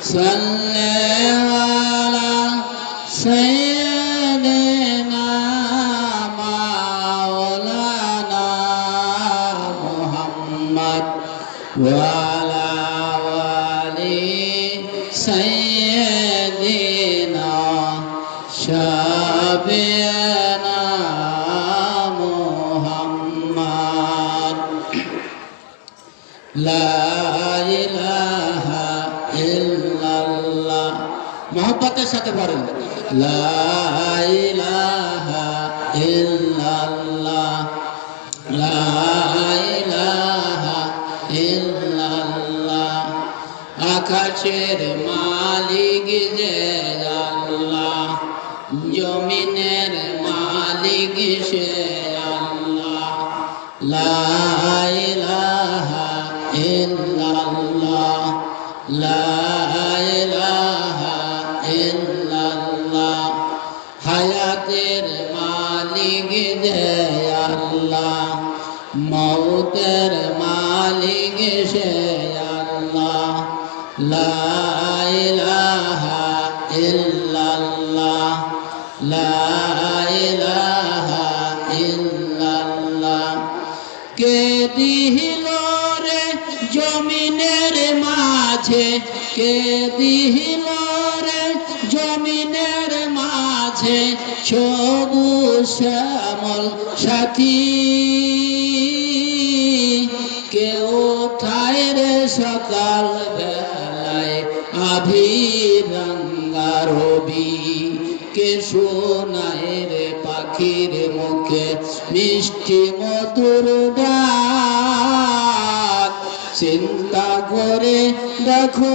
সাল্লি আলা সাইয়্যিদিনা মাওলানা মুহাম্মদ ওয়া আলা আলি সাইয়্যিদিনা শাফি'না মুহাম্মদ লা ইলাহা ইল্লাল্লাহ মোহব্বতের সাথে পড়েন লা ইলাহা ইল্লাল্লাহ লা ইলাহা ইল্লাল্লাহ আকাশের মালিক যে আল্লাহ জমিনের মালিক সে আল্লাহ লা ইলাহা ইল্লাল্লাহ লা ইলাহা ইল্লাল্লাহ হায়াতের মালিক যে আল্লাহ মওতের মালিক সে আল্লাহ লা ইলাহা ইল্লাল্লাহ লা ইলাহা ইল্লাল্লাহ কে দিল রে জমিনের মাঝে কে দিল রে জমিনের মাঝে সবুজ শ্যামল সাথী কেউ ঠায় রে সকাল বেলায় আভিরঙ্গা রবি কে শোনায় রে পাখির মুখে মিষ্টি মধুর ডাক চিন্তা করে দেখো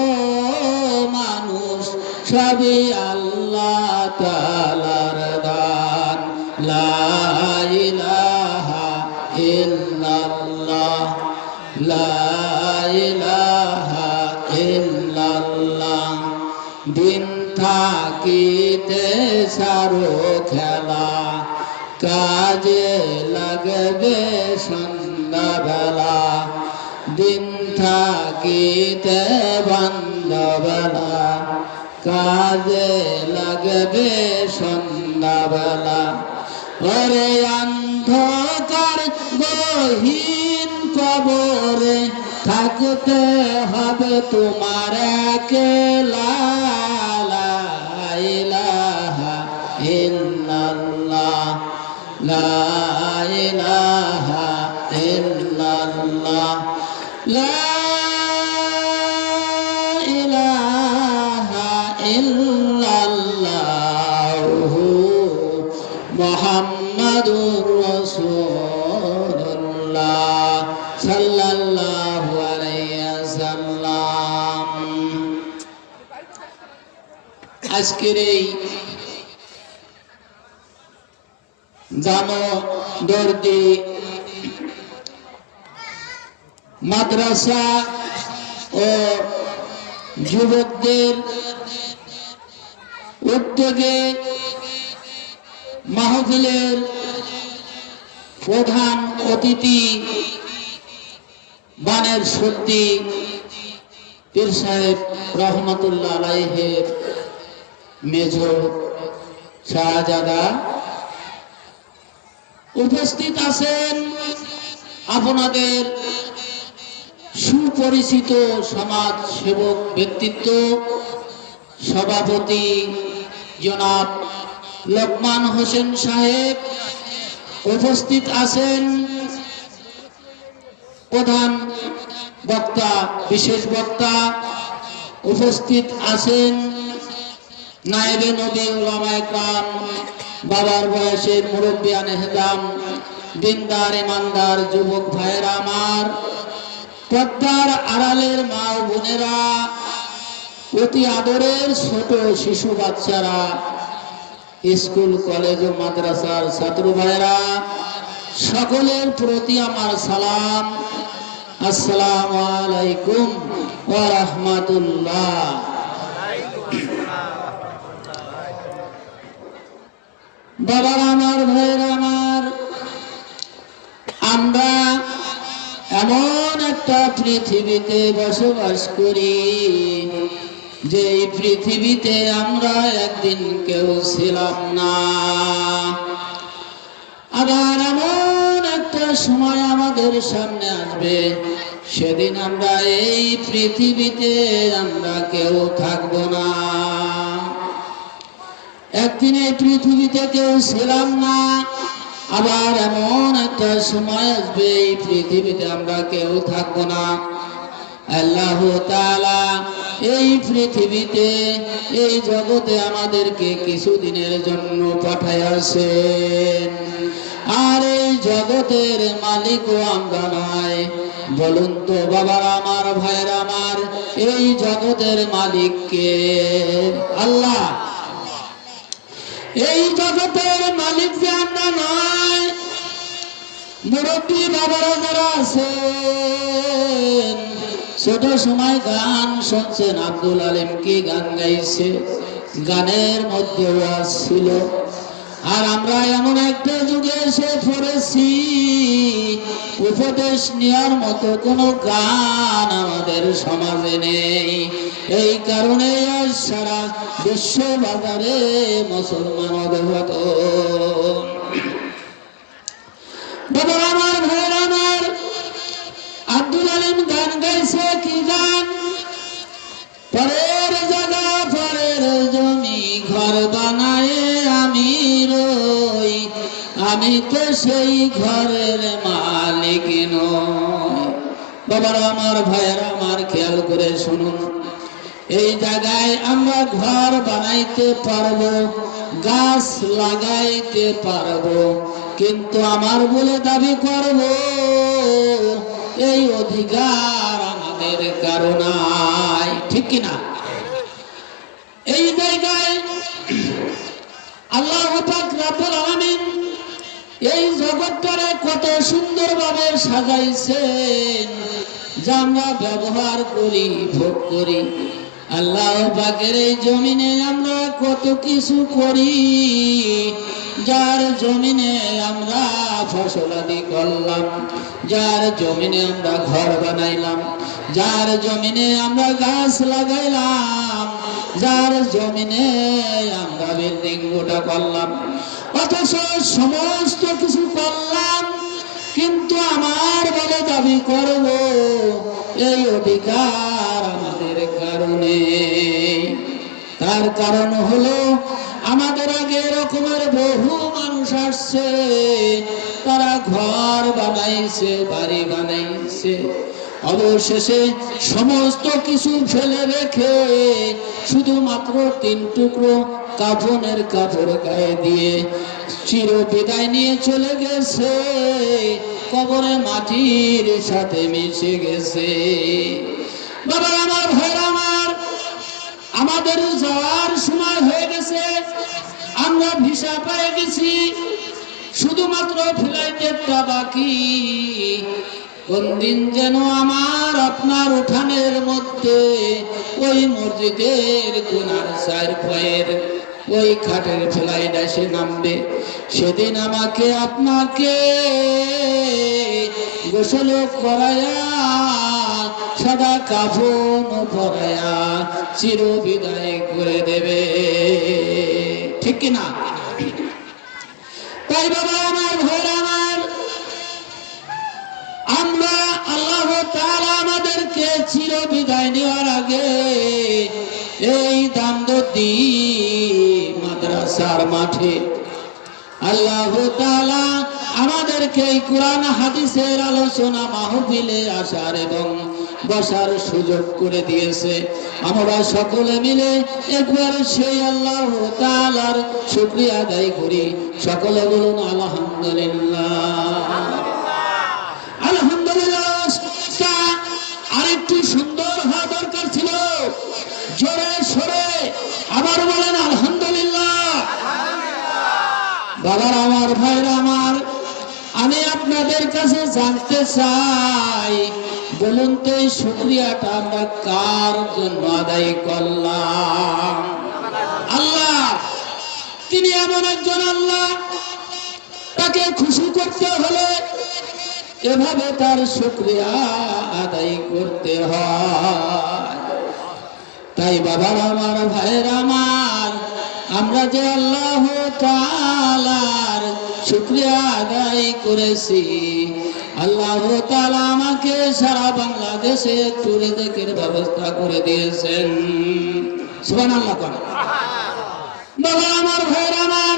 মানুষ সবই আল্লাহ তাআলার দান লা ইলাহা ইল্লাল্লাহ লা ইলাহা ইল্লাল্লাহ দিন থাকিতে সারো খেলা কাজে লাগবে সন্ধ্যাবেলা দিন থাকিতে বান্ধবেলা কাজে লাগবে সন্ধ্যাবেলা ওরে অন্ধকার গহীন কবরে থাকতে হবে তোমার একলা লা ইলাহা ইল্লাল্লাহ লা ইলাহা ইল্লাল্লাহ লা ইলাহা ইল্লাল্লাহ মুহাম্মাদুর রাসূলুল্লাহ সাল্লাল্লাহু আলাইহি ওয়াসাল্লাম। আজকের এই জামদর্দি মাদ্রাসা ও যুবকদের উদ্যোগে মাহফিলের প্রধান অতিথি বানের সত্যি পীর সাহেব রহমতুল্লাহ আলাইহির মেজর শাহজাদা উপস্থিত আছেন আপনাদের সুপরিচিত সমাজ সেবক ব্যক্তিত্ব সভাপতি জনাব লোকমান হোসেন সাহেব উপস্থিত আছেন প্রধান বক্তা বিশেষ বক্তা উপস্থিত আছেন নায়েবে নবী উলামায়ে কেরাম বাবার বয়সের মুরব্বিয়ানে হেদাম দিনদার ইমানদার যুবক ভাইরা আমার পর্দার আড়ালের মা ও বোনেরা অতি আদরের ছোট শিশু বাচ্চারা স্কুল কলেজ ও মাদ্রাসার ছাত্র ভাইরা সকলের প্রতি আমার সালাম আসসালামু আলাইকুম ওয়া রাহমাতুল্লাহ। বাবারা আমার ভাইরা আমার আমরা এমন একটা পৃথিবীতে বসবাস করি যে এই পৃথিবীতে আমরা একদিন কেউ ছিলাম না, আবার এমন একটা সময় আমাদের সামনে আসবে, সেদিন আমরা এই পৃথিবীতে আমরা কেউ থাকবো না। একদিন এই পৃথিবীতে কেউ ছিলাম না, আবার এমন একটা সময় আসবে এই পৃথিবীতে আমরা কেউ থাকবো না। আল্লাহ তাআলা এই পৃথিবীতে এই জগতে আমাদেরকে কিছুদিনের জন্য পাঠাইয়াছেন, আর এই জগতের মালিকও আমরা নয়। বলুন তো বাবারা আমার, ভাইরা আমার, এই জগতের মালিক কে? আল্লাহ। এই জগতের মালিক যে আমরা নয়, মুরব্বী বাবারা যারা আছেন, ছোট সময় গান শুনছেন, আব্দুল আলিম কি গান গাইছে, গানের মধ্যে ওয়াজ ছিল। আর আমরা এমন একটা যুগে এসে পড়েছি, উপদেশ নেওয়ার মতো কোনো গান আমাদের সমাজে নেই। এই কারণে আজ সারা বিশ্ব বাজারে মুসলমান অবগত। বাবা আমার, ভাইয়ের আমার, আব্দুল আলিম গান গাইছে কি গান? পরের জায়গা পরের জমি ঘর বানায় আমি রই, আমি তো সেই ঘরের মালিক নই। বাবারা আমার, ভাইয়েরা আমার, খেয়াল করে শুনুন। এই জায়গায় আমরা ঘর বানাইতে পারবো, গাছ লাগাইতে পারবো, কিন্তু আমার বলে দাবি করব এই অধিকার আমাদের কারো নাই, ঠিক কিনা? এই জায়গায় আল্লাহ পাক রব্বুল আলামিন এই জগৎটারে কত সুন্দরভাবে সাজাইছেন, যা আমরা ব্যবহার করি, ভোগ করি। আল্লাহ পাকের এই জমিনে আমরা কত কিছু করি, যার জমিনে আমরা ফসলাদি করলাম, যার জমিনে আমরা ঘর বানাইলাম, যার জমিনে আমরা গাছ লাগাইলাম, যার জমিনে আমরা বিল্ডিং গোটা করলাম, অথচ সমস্ত কিছু করলাম, কিন্তু আমার বলে দাবি করব এই অধিকার আমাদের কারণে। তার কারণ হলো আমাদের আগে এরকমের বহু মানুষ আসছে, তারা ঘর বানাইছে, বাড়ি বানাইছে, অবশেষে সমস্ত কিছু ফেলে রেখে শুধুমাত্র 3 টুকরো কাফনের কাপড় গায়ে দিয়ে চির বিদায় নিয়ে চলে গেছে, কবরে মাটির সাথে মিশে গেছে। বাবা আমার, ভাইরা আমার, আমাদের যাওয়ার সময় হয়ে গেছে, আমরা ভিসা পেয়ে গেছি, শুধুমাত্র ফ্লাইটেরটা বাকি। কোন দিন যেন আমার আপনার উঠানের মধ্যে ওই মসজিদের কোনার 4 পায়ের ওই খাটের ফ্লাইট এসে নামবে, সেদিন আমাকে আপনাকে গোসল করায়া, সাদা কাফন পরায়া চির বিদায় করে দেবে, ঠিক কিনা? তাই বাবা আমার, ভাইরা আমার, আমরা আল্লাহ তাআলা আমাদেরকে চির বিদায় নেওয়ার আগে এই দামদত্তি মাদ্রাসার মাঠে আল্লাহ তাআলা আমাদেরকে এই কোরআন হাদিসের আলোচনা মাহফিলে আসার এবং বসার সুযোগ করে দিয়েছে। আমরা সকলে মিলে একবার সেই আল্লাহ তাআলার শুকরিয়া আদায় করি। সকলে বলুন আলহামদুলিল্লাহ। আলহামদুলিল্লাহ আরেকটু সুন্দর হওয়া দরকার ছিল, জোরে সরে আবার বলেন আলহামদুলিল্লাহ। বাবার আমার, ভাইরা আমার, আমি আপনাদের কাছে জানতে চাই, বলুন তো এই শুকরিয়াটা আমরা কার জন্য আদায় করলাম? আল্লাহ। তিনি এমন একজন আল্লাহ, তাকে খুশি করতে হলে এভাবে তার শুকরিয়া আদায় করতে হয়। তাই বাবার আমার, ভাইয়ের আমার, আমরা যে আল্লাহ তাআলার শুকরিয়া আদায় করেছি, আল্লাহ তাআলা আমাকে সারা বাংলাদেশে একটু রিজিকের ব্যবস্থা করে দিয়েছেন। সুবহানাল্লাহ। বাবা আমার, ভাইয়ের আমার,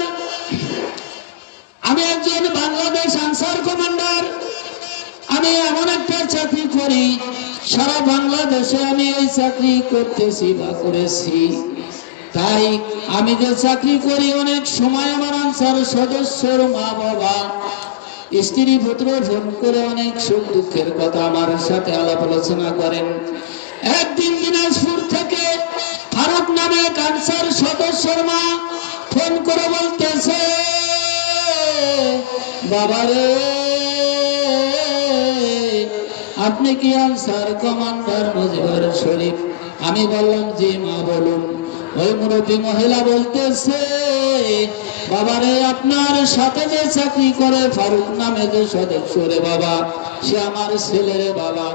আমি একজন বাংলাদেশ আনসার কমান্ডার। আমি এমন একটা চাকরি করি, সারা বাংলাদেশে আমি এই চাকরি করতেছি বা করেছি। তাই আমি যে চাকরি করি, অনেক সময় আমার আনসার সদস্যর মা বাবা, স্ত্রী পুত্র ফোন করে অনেক সুখ দুঃখের কথা আমার সাথে আলাপ আলোচনা করেন। একদিন দিনাজপুর থেকে ফারুক নামে আনসার সদস্যর মা ফোন করে বলতেছে, বাবারে আপনি কি আনসার কমান্ডার মুজিবুর শরীফ? আমি বললাম জি মা, বলুন। ওই মুরব্বী মহিলা বলতেছে, বাবারে আপনার সাথে যে চাকরি করে ফারুক নামে যে সদস্য রে বাবা, সে আমার ছেলের বাবা।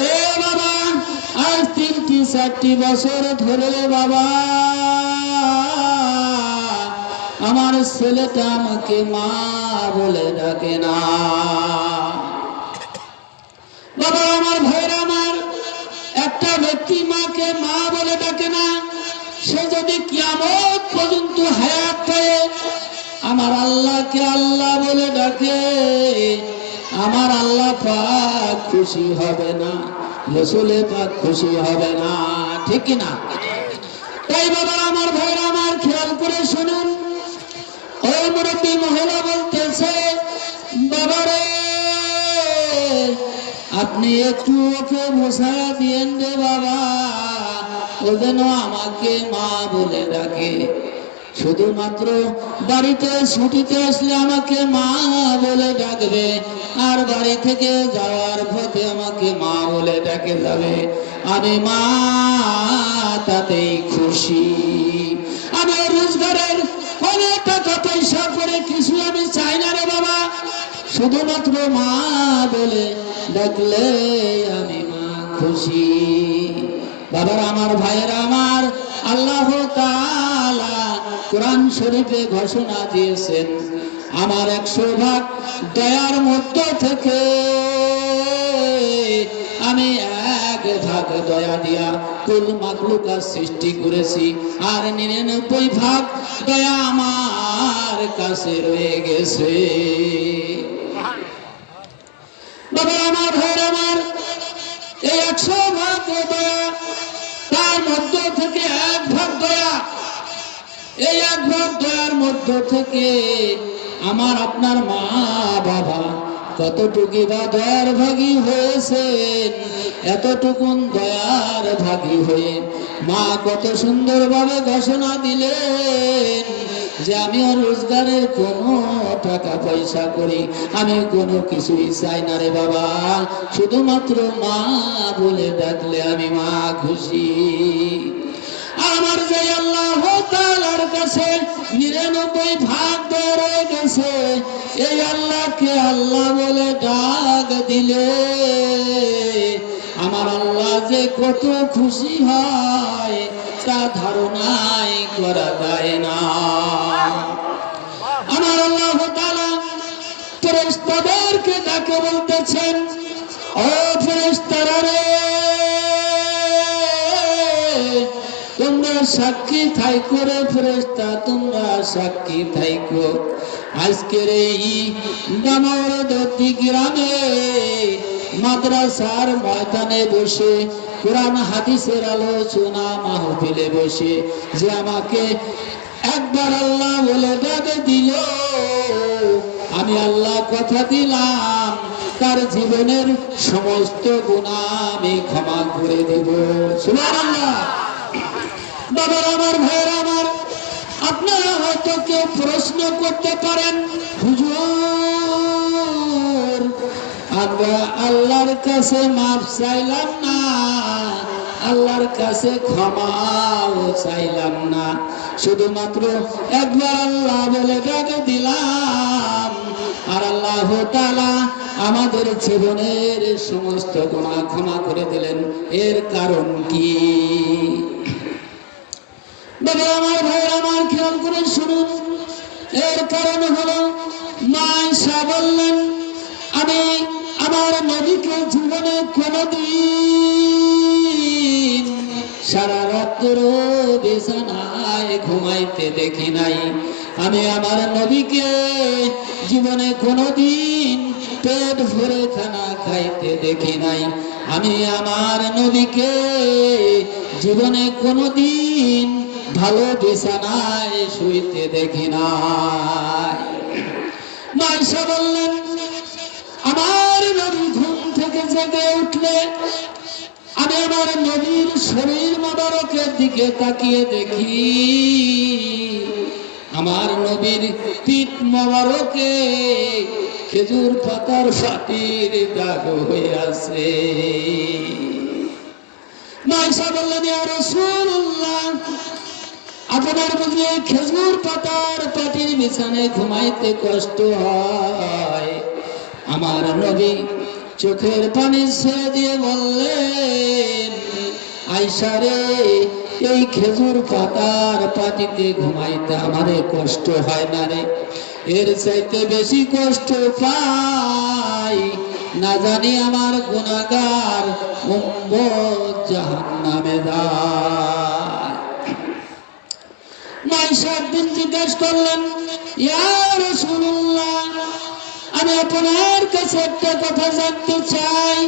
এ বাবা, আজ 3-4 বছর ধরে বাবা আমার ছেলেটা আমাকে মা বলে ডাকে না। বাবা আমার, ভাইয়ের আমার, একটা ব্যক্তি মাকে মা বলে ডাকে না, সে যদি কিয়ামত পর্যন্ত হায়াত পায়, আমার আল্লাহকে আল্লাহ বলে ডাকে, আমার আল্লাহ পাক খুশি হবে না, রাসূল পাক খুশি হবে না, ঠিক কি না? তাই বাবা আমার, ভাইয়ের আমার, খেয়াল করে শুনুন। ওই মুরব্বী মহিলা বলতেছে, বাবারে আপনি একটু ওকে মোছায়া দিয়েন রে বাবা, ও যেন আমাকে মা বলে ডাকে। শুধুমাত্র বাড়িতে ছুটিতে আসলে আমাকে মা বলে ডাকবে, আর বাড়ি থেকে যাওয়ার পথে আমাকে মা বলে ডাকে যাবে। আমি মা তাতেই খুশি। আমি রোজগারের অনেক টাকা পয়সা করে কিছু আমি চাই না রে বাবা, শুধুমাত্র মা বলে ডাকলে আমি মা খুশি। বাবার আমার, ভাইয়ের আমার, আল্লাহ তাআলা কোরআন শরীফে ঘোষণা দিয়েছেন, আমার 100 দয়ার মধ্য থেকে আমি 1 দয়া দিয়া কুল মাখলুকাত সৃষ্টি করেছি, আর 99 দয়া আমার কাছে রয়ে গেছে। বাবা আমার, ভাইয়ের আমার, এই 100 দয়া, তার মধ্য থেকে 1 দয়া, এই 1 দয়ার মধ্য থেকে আমার আপনার মা বাবা কতটুকু বা দয়ার ভাগী হয়েছেন। এতটুকুন দয়ার ভাগী হয়ে মা কত সুন্দরভাবে ঘোষণা দিলেন যে আমি রোজগারের কোনো টাকা পয়সা করি, আমি কোনো কিছুই চাই না রে বাবা, শুধুমাত্র মা বলে ডাকলে আমি মা খুশি। আমার যে আল্লাহ তাআলার কাছে 99 দয়া রয়ে গেছে, এই আল্লাহকে আল্লাহ বলে ডাক দিলে আমার আল্লাহ যে কত খুশি হয় তা ধারণাই করা যায় না। আমার আল্লাহ তাআলা ফেরেশতাদেরকে ডাকে বলতেছেন, ও ফেরেশতারা রে, তোমরা সাক্ষী থাইকো রে ফেরেশতা, তোমরা সাক্ষী থাইকো। আজকের এই দামোদরদি গ্রামে মাদ্রাসার ময়দানে বসে কোরআন হাদিসের আলোচনা মাহফিলে বসে যে আমাকে একবার আল্লাহ বলে ডাকে দিল, আমি আল্লাহ কথা দিলাম তার জীবনের সমস্ত গুনাহ আমি ক্ষমা করে দেব। সুবহানাল্লাহ। বাবা আমার, ভাইয়ের আমার, আপনারা হয়তো কেউ প্রশ্ন করতে পারেন, হুজুর আমরা আল্লাহর কাছে মাফ চাইলাম না, আল্লাহর কাছে ক্ষমাও চাইলাম না, শুধুমাত্র একবার আল্লাহ বলে ডাকে দিলাম, আর আল্লাহ তাআলা আমাদের জীবনের সমস্ত গুনাহ ক্ষমা করে দিলেন, এর কারণ কি? বাবা আমার, ভাই আমার, খেয়াল করে শুনুন। এর কারণ হলো মা আয়েশা বললেন, আমি আমার নবীকে জীবনে কোনদিন সারা রাত্র বিছানায় ঘুমাইতে দেখি নাই। আমি আমার নবীকে জীবনে কোনদিন পেট ভরে খানা খাইতে দেখি নাই। আমি আমার নবীকে জীবনে কোনদিন ভালো বিছানায় শুইতে দেখি নাই। মা আয়েশা বললেন, আমার নবী ঘুম থেকে জেগে উঠলে আমি আমার নবীর শরীর মোবারকের দিকে তাকিয়ে দেখি, আমার নবীর পিঠ মোবারকে খেজুর পাতার ফাটির দাগ হয়ে আছে। মা আয়েশা বললেন, ইয়া রাসূলুল্লাহ, আপনার বুঝি খেজুর পাতার পাটির বিছানায় ঘুমাইতে কষ্ট হয়? আমার নবী চোখের পানি ছেড়ে দিয়ে বললেন, আয়েশা রে, এই খেজুর পাতার পাটিতে ঘুমাইতে আমারে কষ্ট হয় না রে, এর চাইতে বেশি কষ্ট পাই না জানি আমার গুনাহগার উম্মত জাহান্নামে যায়। মা আয়েশা একদিন জিজ্ঞাসা করলেন, ইয়া রাসূলুল্লাহ, আমি আপনার কাছে একটা কথা জানতে চাই।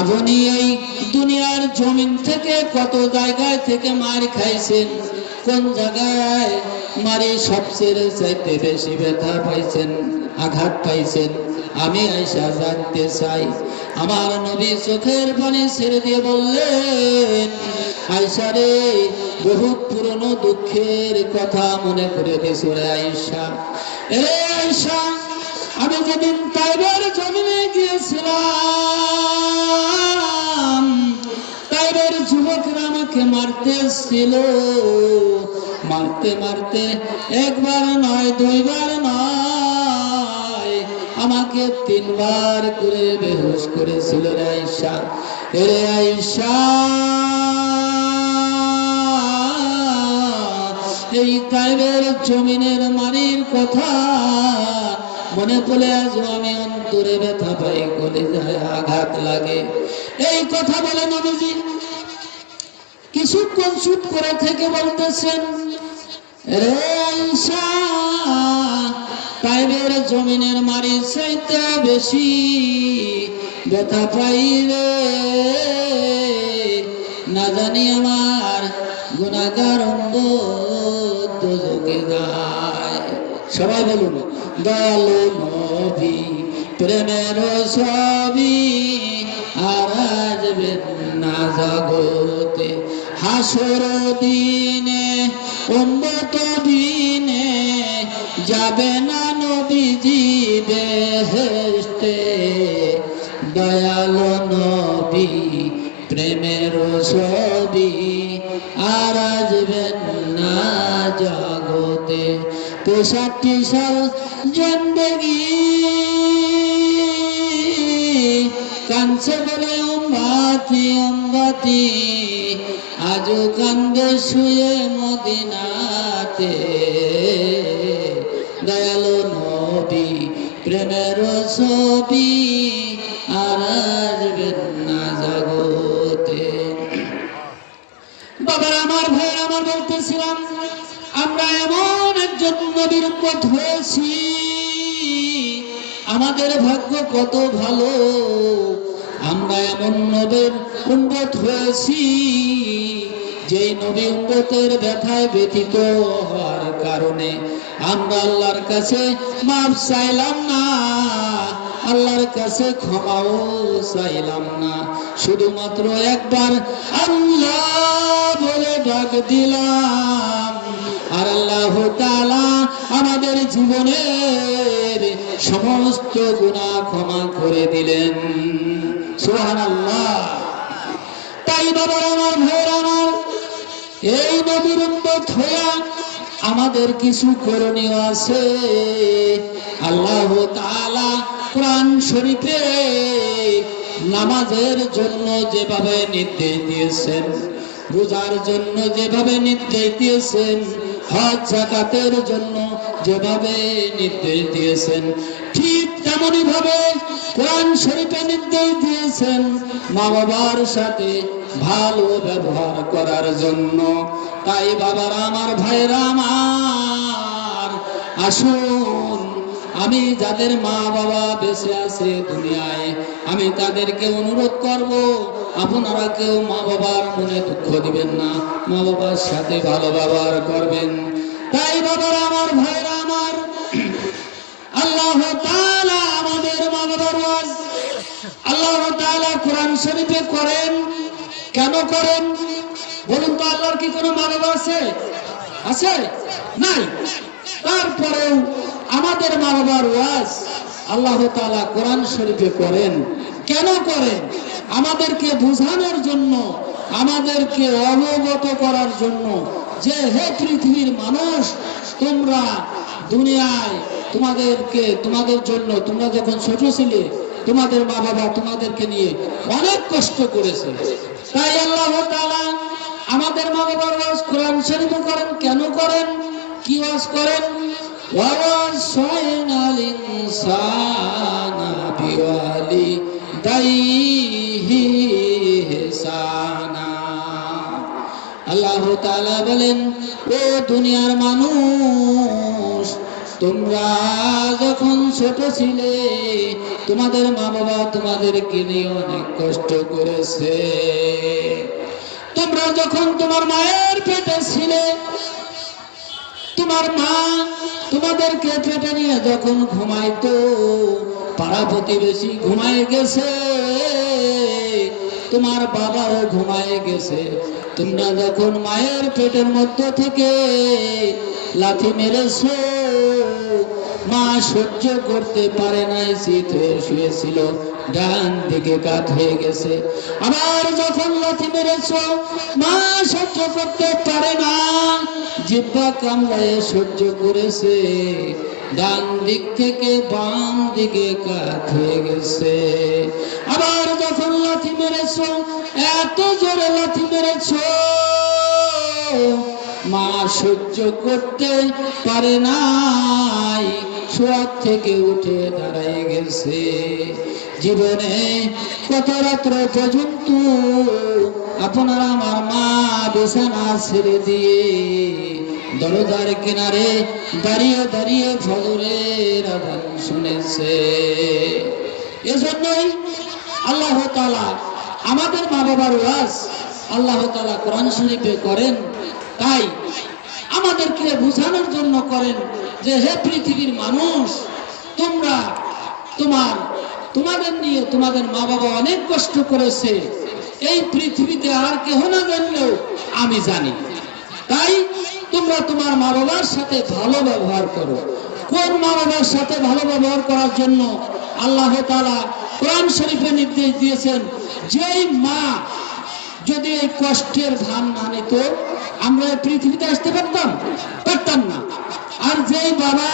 আপনি এই দুনিয়ার জমিন থেকে কত জায়গায় থেকে মার খাইছেন, কোন জায়গায় মারি সবচেয়ে চাইতে বেশি ব্যথা পাইছেন, আঘাত পাইছেন? আমি আয়েশা জানতে চাই। আমার নবী চোখের পানি ছেড়ে দিয়ে বললেন, আয়েশা রে, বহুত পুরনো দুঃখের কথা মনে করে দিছো রে আয়েশা। এ আয়েশা, আমি যেদিন তাইবের জমিনে গিয়েছিলাম, তাইবের যুবকরা আমাকে মারতেছিল, মারতে মারতে একবার নয়, দুইবার নয়, আমাকে 3 বার করে বেহুশ করেছিল রে আয়েশা। রে আয়েশা, এই তাইবের জমিনের মারির কথা মনে পড়ে আজও আমি অন্তরে ব্যথা পাই, কলিজায় আঘাত লাগে। এই কথা বলে নবীজি কিছুক্ষণ চুপ করে থেকে বলতেছেন, রে আয়েশা, তাইবের জমিনের মারির চাইতে বেশি ব্যথা পাই রে, না জানি আমার গুনাহগার উম্মত দোজখে যায়। সবাই বলুন, দয়ালু নবী প্রেমের ছবি আর আসবেন না জগতে, হাসর দিনে উম্মত দিনে যাবে না নবীজি বেহেশতে। দয়ালু নবী প্রেমের ছবি আর আসবেন না জগতে। 65 সাল জিন্দেগি কাঁদছে বলে উম্মতি উম্মতি, আজও কান্দে শুয়ে মদিনাতে। দয়ালু নবী প্রেমের ছবি আর আসবেন না জগতে। বাবার আমার, ভাই আমার, বলতেছিলাম আমরা এমন একজন নবীর উম্মত হয়েছি, আমাদের ভাগ্য কত ভালো। আমরা এমন নবীর উম্মত হয়েছি যেই নবী উম্মতের ব্যথায় ব্যথিত হওয়ার কারণে আমরা আল্লাহর কাছে মাফ চাইলাম না, আল্লাহর কাছে ক্ষমাও চাইলাম না, শুধুমাত্র একবার আল্লাহ বলে ডাক দিলাম, আর আল্লাহ তাআলা আমাদের জীবনের সমস্ত গুনাহ ক্ষমা করে দিলেন। সুবহানাল্লাহ। তাই বাবা আমার, ভাইয়ের আমার, এই নবীর উম্মত হইয়া আমাদের কিছু করণীয় আছে। আল্লাহ তাআলা কোরআন শরীফে নামাজের জন্য যেভাবে নির্দেশ দিয়েছেন, রোজার জন্য যেভাবে নির্দেশ দিয়েছেন, হজ যাকাতের জন্য যেভাবে নির্দেশ দিয়েছেন, ঠিক তেমনি ভাবে কোরআন শরীফে নির্দেশ দিয়েছেন মা বাবার সাথে ভালো ব্যবহার করার জন্য। তাই বাবারা আমার, ভাইরা আমার, আসুন আমি যাদের মা বাবা বেঁচে আছে দুনিয়ায়, আমি তাদেরকে অনুরোধ করব, আপনারা কেউ মা বাবার মনে দুঃখ দিবেন না, মা বাবার সাথে ভালো ব্যবহার করবেন। তাই বাবারা আমার, ভাইরা আমার, আল্লাহ তাআলা আমাদের মা বাবার ওয়াজ আল্লাহ তাআলা কোরআন শরীফে করেন। কেন করেন বলুন তো? আল্লাহর কি কোনো মা বাবা আছে? আছে? নাই। তারপরেও আমাদের মা বাবার ওয়াজ আল্লাহ তাআলা কোরআন শরীফে করেন। কেন করেন? আমাদেরকে বোঝানোর জন্য, আমাদেরকে অবগত করার জন্য যে হে পৃথিবীর মানুষ, তোমরা দুনিয়ায় তোমাদের জন্য, তোমরা যখন ছোট ছিলে তোমাদের মা বাবা তোমাদেরকে নিয়ে অনেক কষ্ট করেছে। তাই আল্লাহ তাআলা আমাদের মা বাবার ওয়াজ কোরআন শরীফে করেন। কেন করেন? কি ওয়াজ করেন? ওয়াসাইনাল ইনসানা বিওয়ালিদাইহি ইহসানা। আল্লাহ তাআলা বলেন, ও দুনিয়ার মানুষ, তোমরা যখন ছোট ছিলে তোমাদের মা বাবা তোমাদেরকে নিয়ে অনেক কষ্ট করেছে। তোমরা যখন তোমার মায়ের পেটে ছিলে, তোমার মা তোমাদেরকে পেটে নিয়ে যখন ঘুমাইতো, পাড়া প্রতিবেশী ঘুমায় গেছে, তোমার বাবাও ঘুমায় গেছে, তোমরা যখন মায়ের পেটের মধ্য থেকে লাথি মেরেছো, মা সহ্য করতে পারে নাই, শীত হয়ে শুয়েছিল, ডান দিকে কাত হয়ে গেছে। আবার যখন লাথি মেরেছো, মা সহ্য করতে পারে না, জিহ্বা কামড়ায় সহ্য করেছে, ডান দিক থেকে বাম দিকে কাত হয়ে গেছে। আবার যখন লাথি মেরেছো, এত জোরে লাথি মেরেছো, মা সহ্য করতে পারে নাই, শোয়া থেকে উঠে দাঁড়ায় গেছে। জীবনে কত রাত্র পর্যন্ত আপনারা আমার মা বিছানা ছেড়ে দিয়ে দরজার কিনারে দাঁড়িয়ে দাঁড়িয়ে ফজরের আযান শুনেছে। এজন্যই আল্লাহ তাআলা আমাদের মা বাবার ওয়াজ আল্লাহ তাআলা কোরআন শরীফে করেন। তাই আমাদেরকে বোঝানোর জন্য করেন যে হে পৃথিবীর মানুষ, তোমরা তোমাদের নিয়ে তোমাদের মা বাবা অনেক কষ্ট করেছে, এই পৃথিবীতে আর কেহ না জানলেও আমি জানি। তাই তোমরা তোমার মা বাবার সাথে ভালো ব্যবহার করো। কোন মা বাবার সাথে ভালো ব্যবহার করার জন্য আল্লাহ তাআলা কোরআন শরীফে নির্দেশ দিয়েছেন। যেই মা যদি এই কষ্টের ভান না নিত, আমরা এই পৃথিবীতে আসতে পারতাম না। আর যেই বাবা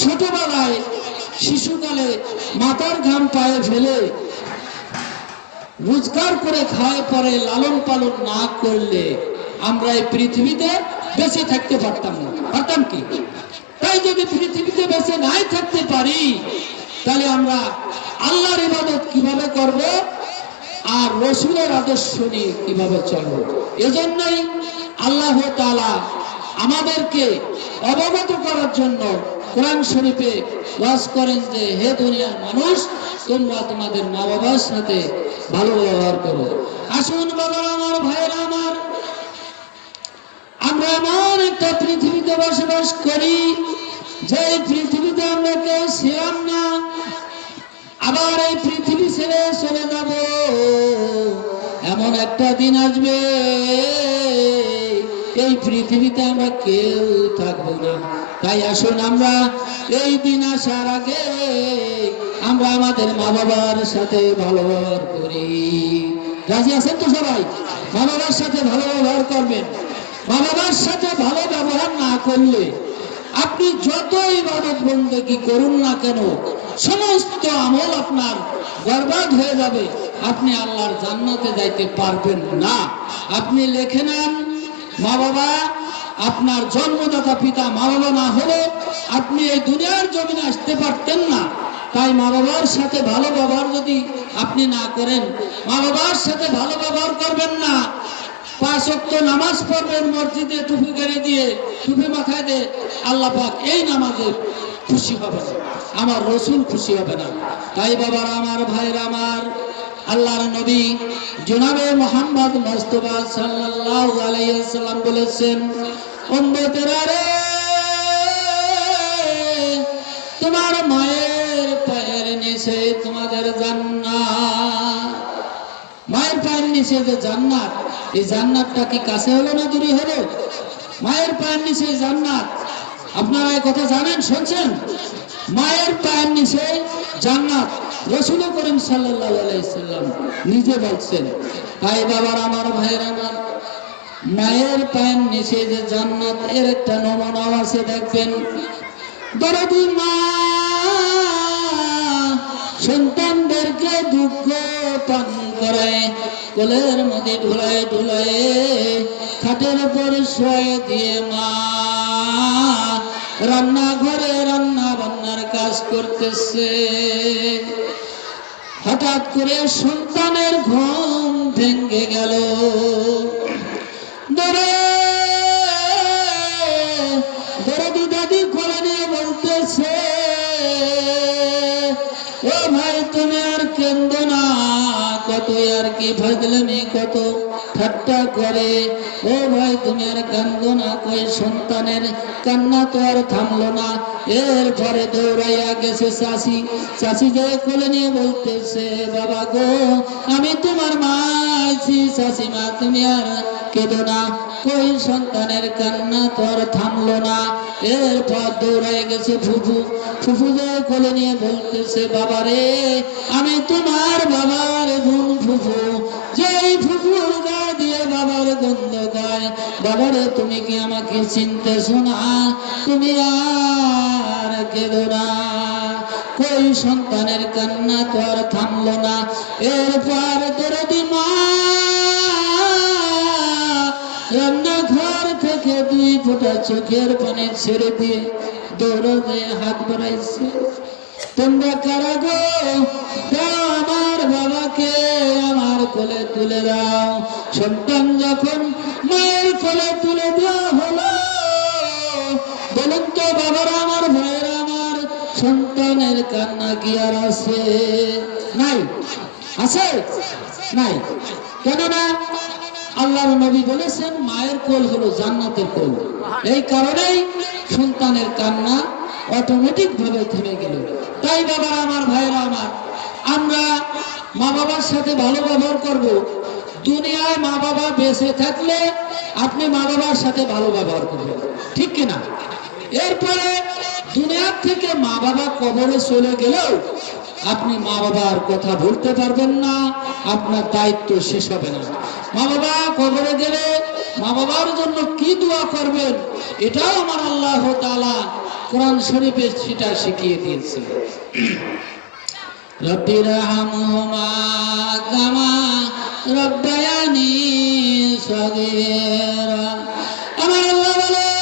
ছোটবেলায় শিশুকালে মাথার ঘাম পায়ে ফেলে রোজগার করে খাওয়ায় পরে লালন পালন না করলে আমরা এই পৃথিবীতে বেঁচে থাকতে পারতাম না। পারতাম কি? তাই যদি পৃথিবীতে বেঁচে নাই থাকতে পারি, তাহলে আমরা আল্লাহর ইবাদত কিভাবে করব আর রাসূলের আদর্শ নিয়ে কিভাবে চলব? এজন্যই আল্লাহ তাআলা আমাদেরকে অবগত করার জন্য কোরআন শরীফে ওয়াজ করেন যে হে দুনিয়ার মানুষ, তোমরা তোমাদের মা বাবার সাথে ভালো ব্যবহার করো। আসুন বাবারা আমার, ভাইরা আমার, আমরা এমন একটা পৃথিবীতে বসবাস করি যে পৃথিবীতে আমরা কেউ ছিলাম না, আবার এই পৃথিবী ছেড়ে চলে যাব। এমন একটা দিন আসবে এই পৃথিবীতে আমরা কেউ থাকবো না। তাই আসুন আমরা এই দিন আসার আগে আমরা আমাদের মা বাবার সাথে ভালো ব্যবহার করি। রাজি আছেন তো সবাই? মা বাবার সাথে ভালো ব্যবহার করবেন। মা বাবার সাথে ভালো ব্যবহার না করলে আপনি যত ইবাদত বন্দেগী করুন না কেন, সমস্ত আমল আপনার বরবাদ হয়ে যাবে, আপনি আল্লাহর জান্নাতে যাইতে পারবেন না। আপনি লিখে নেন, মা বাবা আপনার জন্মদাতা পিতা মা বাবা না হলে আপনি এই দুনিয়ার জমিনে আসতে পারতেন না। তাই মা বাবার সাথে ভালো ব্যবহার যদি আপনি না করেন, মা বাবার সাথে ভালো ব্যবহার করবেন না, 5 ওয়াক্ত নামাজ পড়বেন মসজিদে টুপি করে দিয়ে, টুপি মাথায় দিয়ে, আল্লাহ পাক এই নামাজে খুশি হবে না, আমার রসুল খুশি হবে না। তাই বাবারা আমার, ভাইরা আমার, আল্লাহর নবী জনাবে মুহাম্মদ মুস্তাফা সাল্লাল্লাহু আলাইহি ওয়াসাল্লাম বলেছেন, উম্মতেরা রে, তোমার মায়ের পায়ের নিচে তোমাদের জান্নাত। মায়ের পায়ের নিচে যে জান্নাত, এই জান্নাতটা কি কাছে হলো না দূরে হলো? মায়ের পায়ের নিচে জান্নাত, আপনারা এই কথা জানেন, শুনছেন? মায়ের পায়ের নিচে জান্নাত রাসূল করিম সাল্লাল্লাহু আলাইহি সাল্লাম নিজে বলছেন। তাই বাবার আমার, ভাইয়ের আমার, মায়ের পায়ের নিচে যে জান্নাত, এর একটা নমুনাও আছে, দেখবেন। দরদি মা সন্তানদেরকে দুঃখ পান করায়, কোলের মধ্যে ঢুলায় ঢুলায় খাটের উপর শুয়ে দিয়ে মা রান্নাঘরে রান্না বান্নার কাজ করতেছে। হঠাৎ করে সন্তানের ঘুম ভেঙে গেল। দরদি দাদি কোলে নিয়ে বলতেছে, ও ভাই তুমি আর কেন্দো না, কত আর কি ফাজলামি, কত ঠাট্টা করে। ও ভাই তুমি আর কান্দো না। কই সন্তানের কান্না তো আর থামলো না। এরপরে দৌড়াইয়া গেছে চাচি। চাচি যে কোলে নিয়ে বলতেছে, বাবা গো আমি তোমার মা আছি, চাচি মা তুমি আর কেঁদো না। কই সন্তানের কান্না তো আর থামলো না। এরপর দৌড়াই গেছে ফুফু। ফুফু যে কোলে নিয়ে বলতেছে, বাবা রে আমি তোমার বাবার বোন ফুফু। যেই ফুফুর গা দিয়ে বাবার গন্ধ গায়, বাবারে তুমি কি আমাকে চিনতেছো না? তুমি আর কেঁদো না। কই সন্তানের কান্না তো আর থামলো না। এরপর দরদি মা রান্নাঘর থেকে 2 ফোঁটা চোখের পানি ছেড়ে দিয়ে দৌড়ে হাত বাড়াইছে, তোমরা কারা গো? দাও আমার বাবাকে আমার কোলে তুলে দাও। সন্তান যখন মায়ের কোলে তুলে দেওয়া হলো, বলুন তো বাবারা আমার, ভাইয়েরা আমার, সন্তানের কান্না কি আর আছে? নাই। আছে? নাই। কেননা আল্লাহর নবী বলেছেন, মায়ের কোল হলো জান্নাতের কোল। এই কারণেই সন্তানের কান্না অটোমেটিক ভাবে থেমে গেল। তাই বাবা আমার, ভাইরা আমার, আমরা মা বাবার সাথে ভালো ব্যবহার করব। দুনিয়ায় মা বাবা বেঁচে থাকলে আপনি মা বাবার সাথে ভালো ব্যবহার করবেন, ঠিক কিনা? এরপরে দুনিয়ার থেকে মা বাবা কবরে চলে গেলেও আপনি মা বাবার কথা ভুলতে পারবেন না, আপনার দায়িত্ব শেষ হবে না। মা বাবা কবরে গেলে মা বাবার জন্য কি দোয়া করবেন, এটাও আমার আল্লাহ তাআলা কোরআন শরীফে সেটা শিখিয়ে দিয়েছে। রব্বির হামহুমা কামা রব্বায়ানি সগীরা। আমার আল্লাহ বলেন,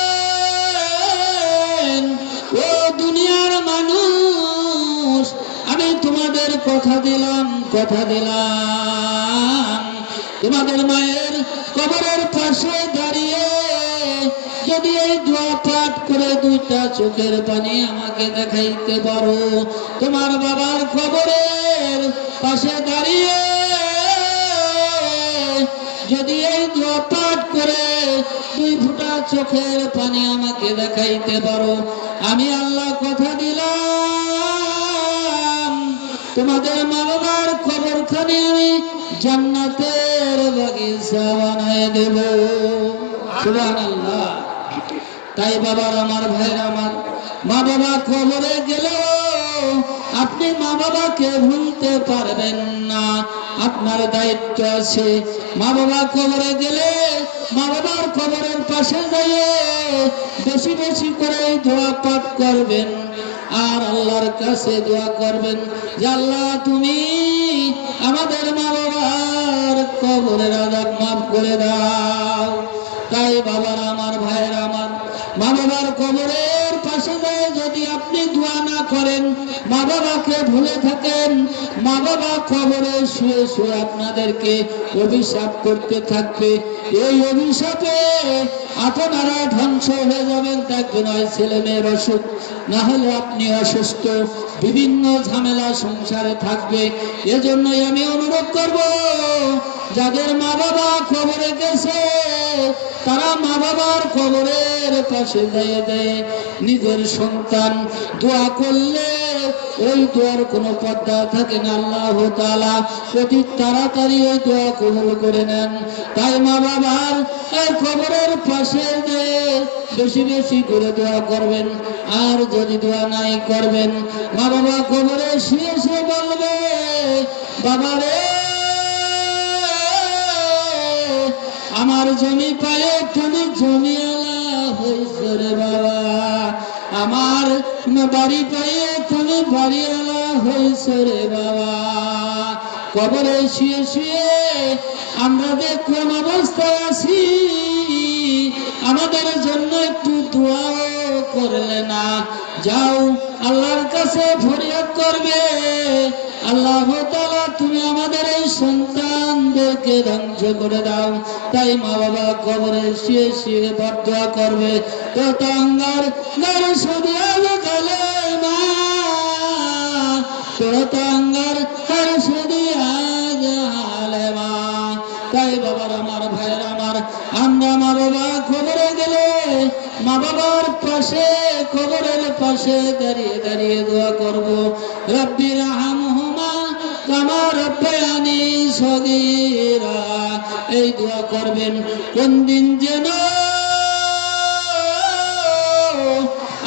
ও দুনিয়ার মানুষ, আমি তোমাদের কথা দিলাম, তোমাদের মায়ের কবরের পাশে দাঁড়িয়ে যদি এই দোয়া পাঠ করে 2টা চোখের পানি আমাকে দেখাইতে পারো, তোমার বাবার কবরের পাশে দাঁড়িয়ে যদি এই দোয়া পাঠ করে 2 ফোঁটা চোখের পানি আমাকে দেখাইতে পারো, আমি আল্লাহ কথা দিলাম তোমাদের মা বাবার কবরখানে আমি জান্নাতের বাগিচা বানায় দেব। সুবহানাল্লাহ। তাই বাবার আমার, ভাইয়ের আমার, মা বাবা কবরে গেলেও আপনি মা বাবাকে ভুলতে পারবেন না, আপনার দায়িত্ব আছে। মা বাবা কবরে গেলে মা বাবার কবরের পাশে যেয়ে বেশি বেশি করে দোয়া পাঠ করবেন। আর আল্লাহর কাছে দোয়া করবেন যে আল্লাহ তুমি আমাদের মা বাবার কবরের আযাব মাফ করে দাও। তাই বাবার আমার, ভাইয়ের আমার, মা বাবার কবরের পাশে যদি আপনি দোয়া না করেন, মা বাবাকে ভুলে থাকেন, মা বাবা কবরে শুয়ে শুয়ে আপনাদেরকে অভিশাপ করতে থাকবে। এই অভিশাপে আপনারা ধ্বংস হয়ে যাবেন। থাকবে নয় ছেলে মেয়ের অসুখ, না হলে আপনি অসুস্থ, বিভিন্ন ঝামেলা সংসারে থাকবে। এজন্যই আমি অনুরোধ করব, যাদের মা বাবা কবরে গেছে তারা মা বাবার কবরের পাশে দাঁড়িয়ে দেয়। নিজের সন্তান দোয়া করলে ওই দোয়ার কোনো পর্দা থাকে না, আল্লাহ তাআলা অতি তাড়াতাড়ি ওই দোয়া কবুল করে নেন। তাই মা বাবার কবরের পাশে বেশি বেশি করে দোয়া করবেন। আর যদি দোয়া নাই করবেন, মা বাবা কবরে শুয়ে শুয়ে বলবে, বাবারে আমার জমি পায়ে তুমি জমিওয়ালা হইছো রে বাবা, আমার বাড়ি পায়ে তুমি বাড়িওয়ালা হইছো রে বাবা। কবরে শুয়ে শুয়ে আমরা যে কোন অবস্থায় আছি, আমাদের জন্য একটু দোয়া করলে না? যাও আল্লাহর কাছে ফরিয়াদ করবে, আল্লাহ তাআলা তুমি আমাদের এই সন্তানদেরকে ধ্বংস করে দাও। তাই মা বাবা কবরে শুয়ে শুয়ে বদদোয়া করবে, তো তাঙ্গার গার সদিয়া গেলে মা, তো তাঙ্গার গার সদিয়া গেলে মা। তাই বাবার আমার, ভাইয়ের আমার, আমরা মা বাবা কবরে গেলে মা বাবার পাশে, কবরের পাশে দাঁড়িয়ে দাঁড়িয়ে দোয়া করব, রব্বি রহমহুমা কামা রব্বায়ানি সগীরা। এই দোয়া করবেন। কোন দিন যেন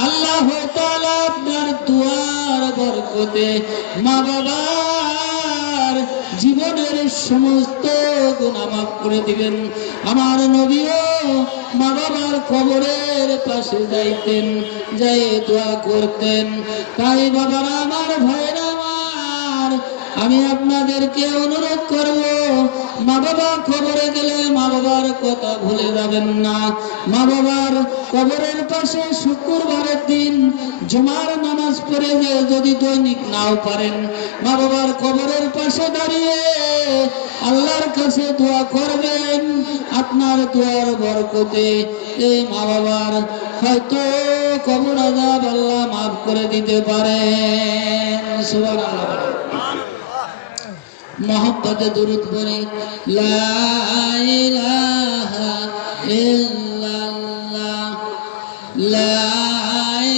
আল্লাহ তাআলা আপনার দোয়ার বরকতে মা বাবার জীবনের সমস্ত গুনাহ মাফ করে দিবেন। আমার নবীও মা বাবার কবরের পাশে যাইতেন, যাই দোয়া করতেন। তাই বাবারা আমার, ভাইরা আমার, আমি আপনাদেরকে অনুরোধ করব, মা বাবা কবরে গেলে মা বাবার কথা ভুলে যাবেন না। মা বাবার কবরের পাশে শুক্রবারের দিন জুমার নামাজ পড়ে যদি দৈনিক নাও পারেন, মা বাবার কবরের পাশে দাঁড়িয়ে আল্লাহর কাছে দোয়া করবেন। আপনার দোয়ার বরকতে এই মা বাবার হয়তো কবর আযাব আল্লাহ মাফ করে দিতে পারেন। সুবহানাল্লাহ। মোহাম্মদে দুরূদ পড়ি, লা ইলাহা ইল্লাল্লাহ, লা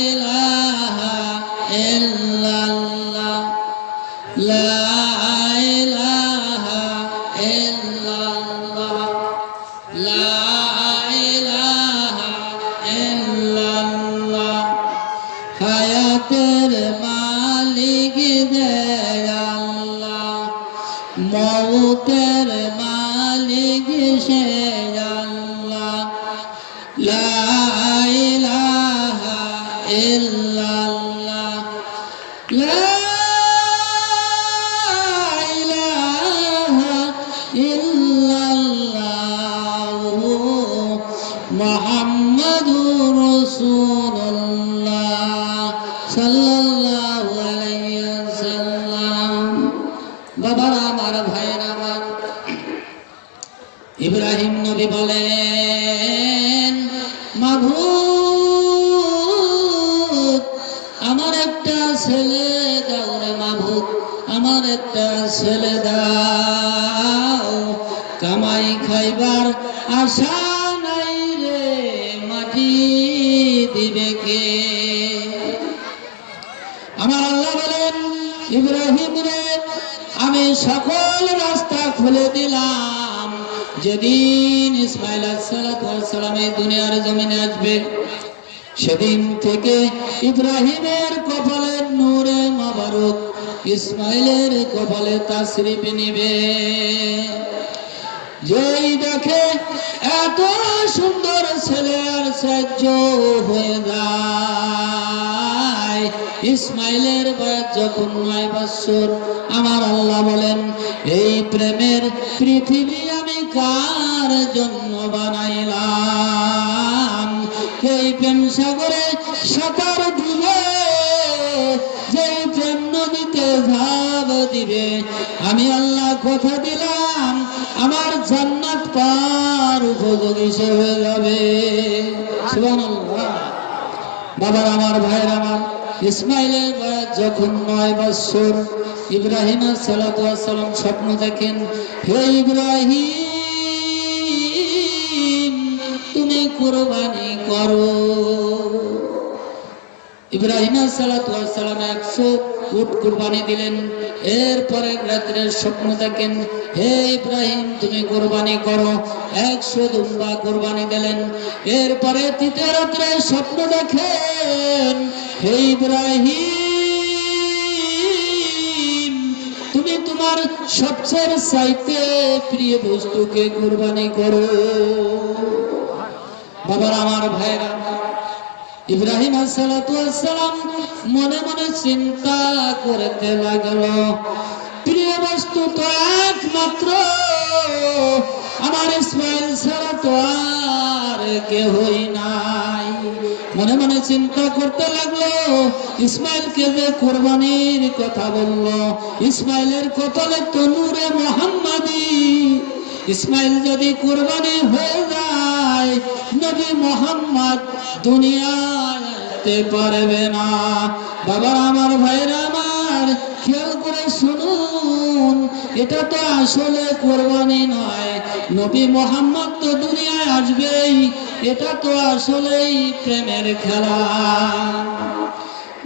ইলাহা ইল্লাল্লাহ, লা ইলাহা ইল্লাল্লাহ, লা ইলাহা ইল্লাল্লাহ। হায়াতের মালিক আল্লাহ, মওতের মালিক সে আল্লাহ, লা ইলাহা ইল্লাল্লাহ, লা ইলাহা ইল্লাল্লাহ, মুহাম্মাদুর রাসূলুল্লাহ সাল্লাল্লাহু আলাইহি ওয়াসাল্লাম। বাবারা আমার, ভাইয়েরা আমার, ইব্রাহিম নবী বলেন, মাবুদ আমার একটা ছেলে দাও রে মাবুদ, আমার একটা ছেলে দাও। কামাই খাইবার আশা নাই রে, মাটি দিবে কে? আমার আল্লাহ বলেন, ইব্রাহিম রে আমি সকল রাস্তা খুলে দিলাম। যেদিন ইসমাইল আলাইহিস সালাম এই দুনিয়ার জমিনে আসবে, সেদিন থেকে ইব্রাহিমের কপালের নূরে মোবারক ইসমাইলের কপালে তাশরিফ নিবে। যেই দেখে এত সুন্দর ছেলে আর সহ্য হয়ে যায়, ইসমাইলের বয়স যখন 9 বছর, আমার আল্লাহ বলেন এই প্রেমের পৃথিবী আমি কার জন্য বানাইলাম? এই প্রেম সাগরে সাঁতার দিবে, যেই প্রেম নদীতে ঝাঁপ দিবে, আমি আল্লাহ কথা দিলাম আমার জান্নাত পার উপযোগী সে হয়ে যাবে। সুবহানাল্লাহ। বাবার আমার, ভাইয়ের আমার, ইসমাইলের বয়স যখন 9 বছর, ইব্রাহিম আলাইহিস সালাম স্বপ্ন দেখেন, হে ইব্রাহিম তুমি কুরবানি করো। ইব্রাহিম আলাইহিস সালাম 100 উট কুরবানি দিলেন। এরপরে রাত্রে স্বপ্ন দেখেন, হে ইব্রাহিম তুমি কুরবানি করো, 100 দুম্বা কুরবানি দিলেন। এরপরে তৃতীয় রাত্রে স্বপ্ন দেখেন, হে ইব্রাহিম তুমি তোমার সবচেয়ে চাইতে প্রিয় বস্তুকে কুরবানি করো। বাবার আমার, ভাইরা, ইব্রাহিম আলাইহিস সালাম মনে মনে চিন্তা করতে লাগলো, প্রিয় বস্তু তো একমাত্র আমার ইসমাইল ছাড়া তো আর কেহই নাই। মনে মনে চিন্তা করতে লাগলো, ইসমাইলকে যে কুরবানির কথা বললো, ইসমাইলের কপালে তো নূরে মুহাম্মাদি, ইসমাইল যদি কুরবানি হয়ে যায় নবী মুহাম্মদ দুনিয়ায় আসতে পারবে না। বাবা আমার, ভাইরা আমার, খেয়াল করে শুনুন, এটা তো আসলে কুরবানি নয়, নবী মুহাম্মদ তো দুনিয়ায় আসবেই, এটা তো আসলেই প্রেমের খেলা।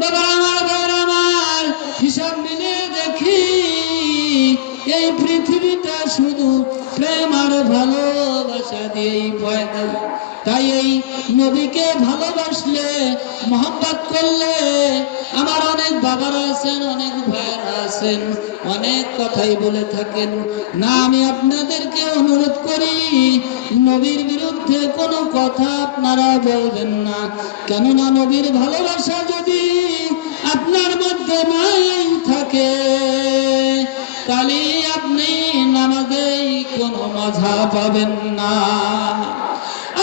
বাবা আমার, ভাইরা আমার, হিসাব মিলিয়ে দেখি এই পৃথিবীটা শুধু প্রেম আর ভালোবাসা দিয়েই পয়দা। তাই এই নবীকে ভালোবাসলে, মহব্বত করলে, আমার অনেক বাবারা আছেন, অনেক ভাইয়েরা আছেন, অনেক কথাই বলে থাকেন না। আমি আপনাদেরকে অনুরোধ করি, নবীর বিরুদ্ধে কোনো কথা আপনারা বলবেন না। কেননা নবীর ভালোবাসা যদি আপনার মধ্যে নাই থাকে, তাহলে আপনি নামাজে কোনো মজা পাবেন না।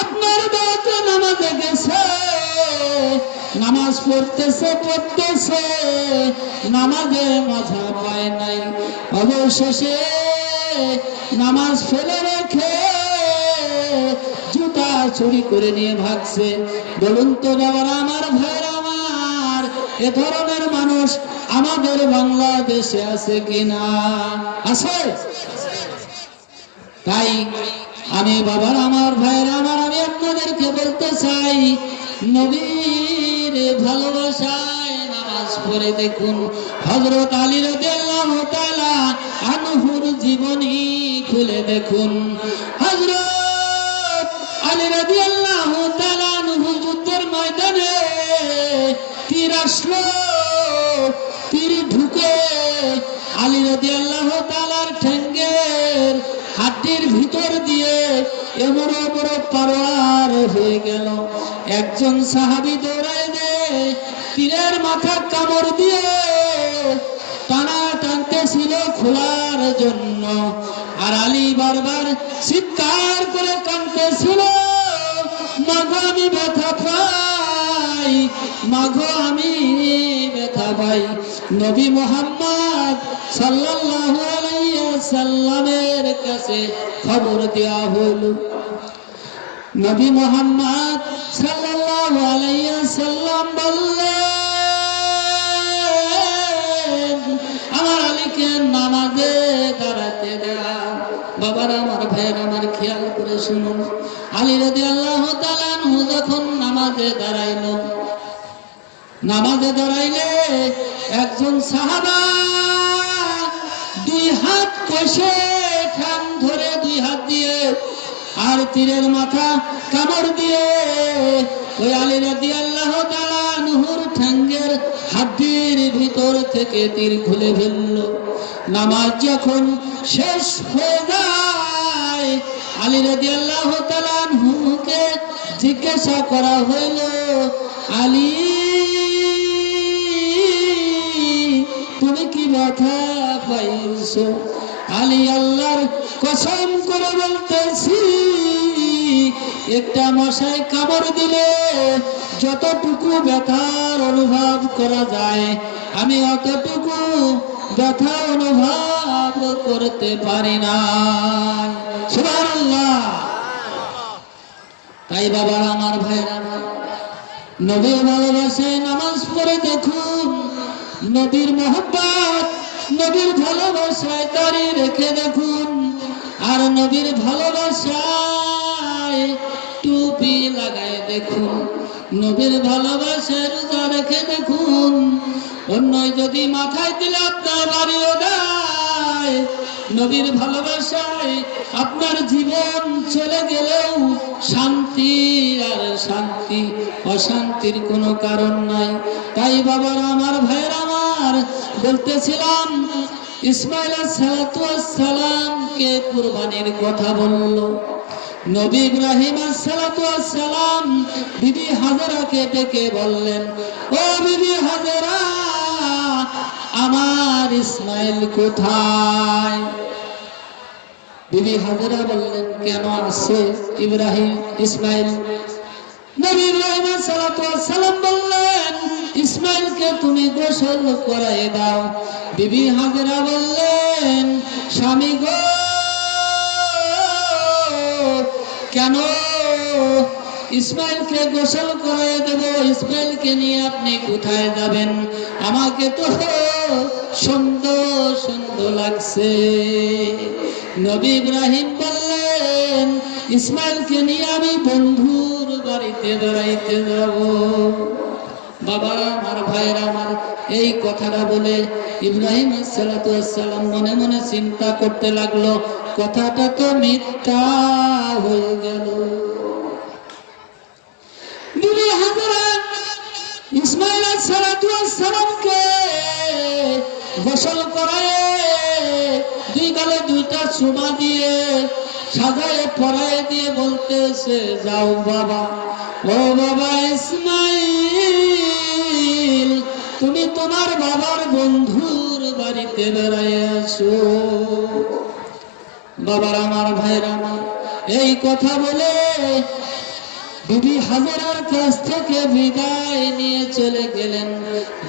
আপনার বাবা নামাজে গেছে, নামাজ পড়তেছে, নামাজে মজা পায় নাই, অবশেষে নামাজ ফেলে রেখে জুতা চুরি করে নিয়ে ভাগছে। বলুন তো বাবার আমার, ভাইরা আমার, এ ধরনের মানুষ আমাদের বাংলাদেশে আছে কিনা? আছে। তাই আমি বাবার আমার, ভাইয়ের আমার, আমি আপনাদেরকে বলতে চাই, নবীর ভালোবাসায় নামাজ পড়ে দেখুন। হযরত আলী রাদিয়াল্লাহু তাআলা আনহুর জীবনী খুলে দেখুন। হযরত আলী রাদিয়াল্লাহু তাআলা আনহু যুদ্ধের ময়দানে তীর আসলো, তীর ঢুকে আলী রাদিয়াল্লাহু তাআলার ঠ্যাঙ্গের হাড্ডির ভিতর দিয়ে এমরো বড় পারোয়ার হয়ে গেল। একজন সাহাবী দৌড়ায় দিয়ে তীরের মাথা কামড় দিয়ে টানা টানতেছিল খোলার জন্য, আর আলী বারবার চিৎকার করে কাঁদতেছিল, মাগো আমি ব্যথা পাই, মাগো আমি ব্যথা পাই। নবী মুহাম্মদ সাল্লাল্লাহু আলাইহি ওয়াসাল্লামের কাছে খবর দেয়া হলো। নবী মুহাম্মদ সাল্লাল্লাহু আলাইহি ওয়াসাল্লাম বললেন, আমার আলীকে নামাজে দাঁড়াতে দাও। বাবার আমার, ভাইয়ের আমার, খেয়াল করে শুনুন, আলী রাদিয়াল্লাহু তাআলা আনহু যখন নামাজে দাঁড়াইল, নামাজে দাঁড়াইলে একজন সাহাবা 2 হাত কষে ঠ্যাং ধরে 2 হাত দিয়ে আর তীরের মাথা কামড় দিয়ে ওই আলী রাদিয়াল্লাহু তাআলা আনহুর ঠ্যাঙ্গের হাড্ডির ভিতর থেকে তীর খুলে ফেলল। নামাজ যখন শেষ হয়ে যায়, আলী রাদিয়াল্লাহু তাআলা আনহুকে জিজ্ঞাসা করা হইল, আলী কসম করে বলতেছি, একটা মশায় কামড় দিলে যতটুকু ব্যথার অনুভব করা যায় আমি অতটুকু ব্যথা অনুভব করতে পারি না। সুবহানাল্লাহ। তাই বাবা আমার ভাইরা, নবীর ভালোবাসায় নামাজ পড়ে দেখুন, নবীর মহব্বত, নবীর ভালোবাসায় দাঁড়িয়ে রেখে দেখুন, আর নবীর ভালোবাসায় টুপি লাগায় দেখুন, নবীর ভালোবাসায় রোজা রেখে দেখুন। অন্য যদি মাথায় দিলে আপনার বাড়িও দেয়, নবীর ভালোবাসায় আপনার জীবন চলে গেলেও শান্তি আর শান্তি, অশান্তির কোনো কারণ নাই। তাই বাবারা আমার, ভাইয়েরা আমার, বলতেছিলাম ইসমাইল আলাইহিস সালামকে কুরবানির কথা বলল। নবী ইব্রাহিম আলাইহিস সালাম বিবি হাজেরাকে ডেকে বললেন, ও বিবি হাজেরা, আমার ইসমাইল কোথায়? বিবি হাজেরা বললেন, কেন আছে ইব্রাহিম ইসমাইল? নবী ইব্রাহিম আলাইহিস সালাম বললেন, ইসমাইলকে তুমি গোসল করায় দাও। বিবি হাজেরা বললেন, স্বামী গো, কেন ইসমাইলকে গোসল করায় দেব? ইসমাইলকে নিয়ে আপনি কোথায় যাবেন? আমাকে তো সুন্দর সুন্দর লাগছে। নবী ইব্রাহিম বললেন, ইসমাইলকে নিয়ে আমি বন্ধুর বাড়িতে বেড়াইতে যাব। বাবা আমার, ভাইয়েরা আমার, এই কথাটা বলে ইব্রাহিম আলাইহিস সালাম মনে মনে চিন্তা করতে লাগলো, কথাটা তো মিথ্যা হয়ে গেল। বিবি হাজেরা ইসমাইল আলাইহিস সালামকে গোসল করায় দুই গালে দুইটা চুমা দিয়ে সাজায় পরায় দিয়ে বলতেছে, যাও বাবা, ও বাবা ইসমাইল, তুমি তোমার বাবার বন্ধুর বাড়িতে বেড়ায় আসো। বাবার আমার, ভাইয়ের আমার, এই কথা বলে বিবি হাজেরার কাছ থেকে বিদায় নিয়ে চলে গেলেন।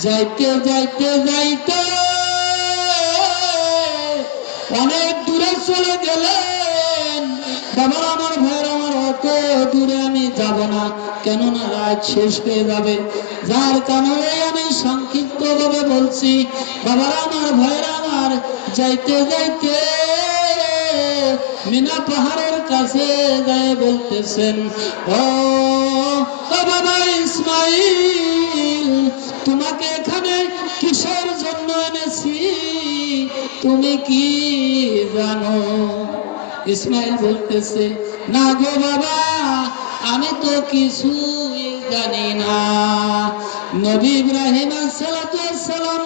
যাইতে যাইতে যাইতে অনেক দূরে চলে গেলেন। বাবা আমার, ভাইয়ের আমার, অত দূরে আমি যাব না, কেননা রাত শেষ হয়ে যাবে, যার কারণে আমি সংক্ষিপ্ত ভাবে বলছি। বাবা আমার, ভাইয়ের আমার, যাইতে যাইতে মিনা পাহাড়ের কাছে যায় বলতেছেন, ও বাবা ইসমাইল, তোমাকে এখানে কিসের জন্য এনেছি তুমি কি জানো? ইসমাইল বলতেছে, না গো বাবা, আমি তো কিছুই জানি না। নবী ইব্রাহিম আলাইহিস সালাম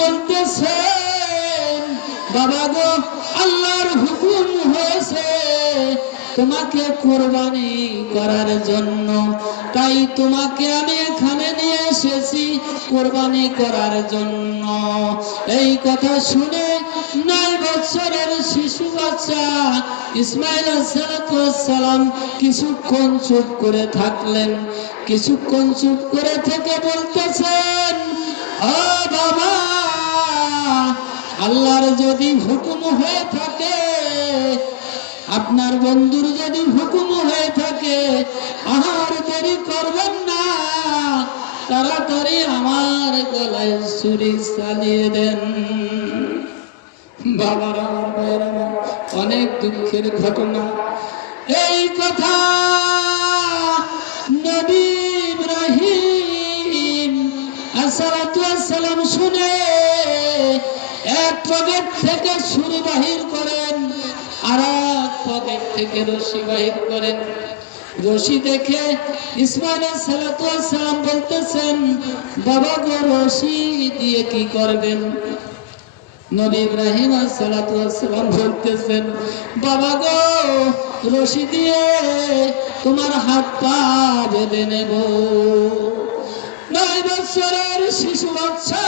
বলতেছেন, বাবা গো, আল্লাহর হুকুম হয়েছে তোমাকে কুরবানি করার জন্য, তাই তোমাকে আমি এখানে নিয়ে এসেছি কুরবানি করার জন্য। এই কথা শুনে 9 বছরের শিশু বাচ্চা ইসমাইল আলাইহিস সালাম কিছুক্ষণ চুপ করে থাকলেন। কিছুক্ষণ চুপ করে থেকে বলতেছেন, ও বাবা, আল্লাহর যদি হুকুম হয়ে থাকে, আপনার বন্ধুর যদি হুকুম হয়ে থাকে, আর দেরি করবেন না, তাড়াতাড়ি আমার গলায় ছুরি চালিয়ে দেন। বাবার আমার, ভাইয়ের আমার, অনেক দুঃখের ঘটনা। এই কথা নবী ইব্রাহিম আলাইহিস সালাম শুনে এক পকেট থেকে ছুরি বাহির করেন, আর এক পকেট থেকে রশি বাহির করেন। রশি দেখে ইসমাইল আলাইহিস সালাম বলতেছেন, বাবা গো, রশি দিয়ে কি করবেন? নবী ইব্রাহিম আলাইহিস সালাম বলতেছেন, বাবা গো, রশি দিয়ে তোমার হাত পা বেঁধে নেব। 9 বছরের শিশু বাচ্চা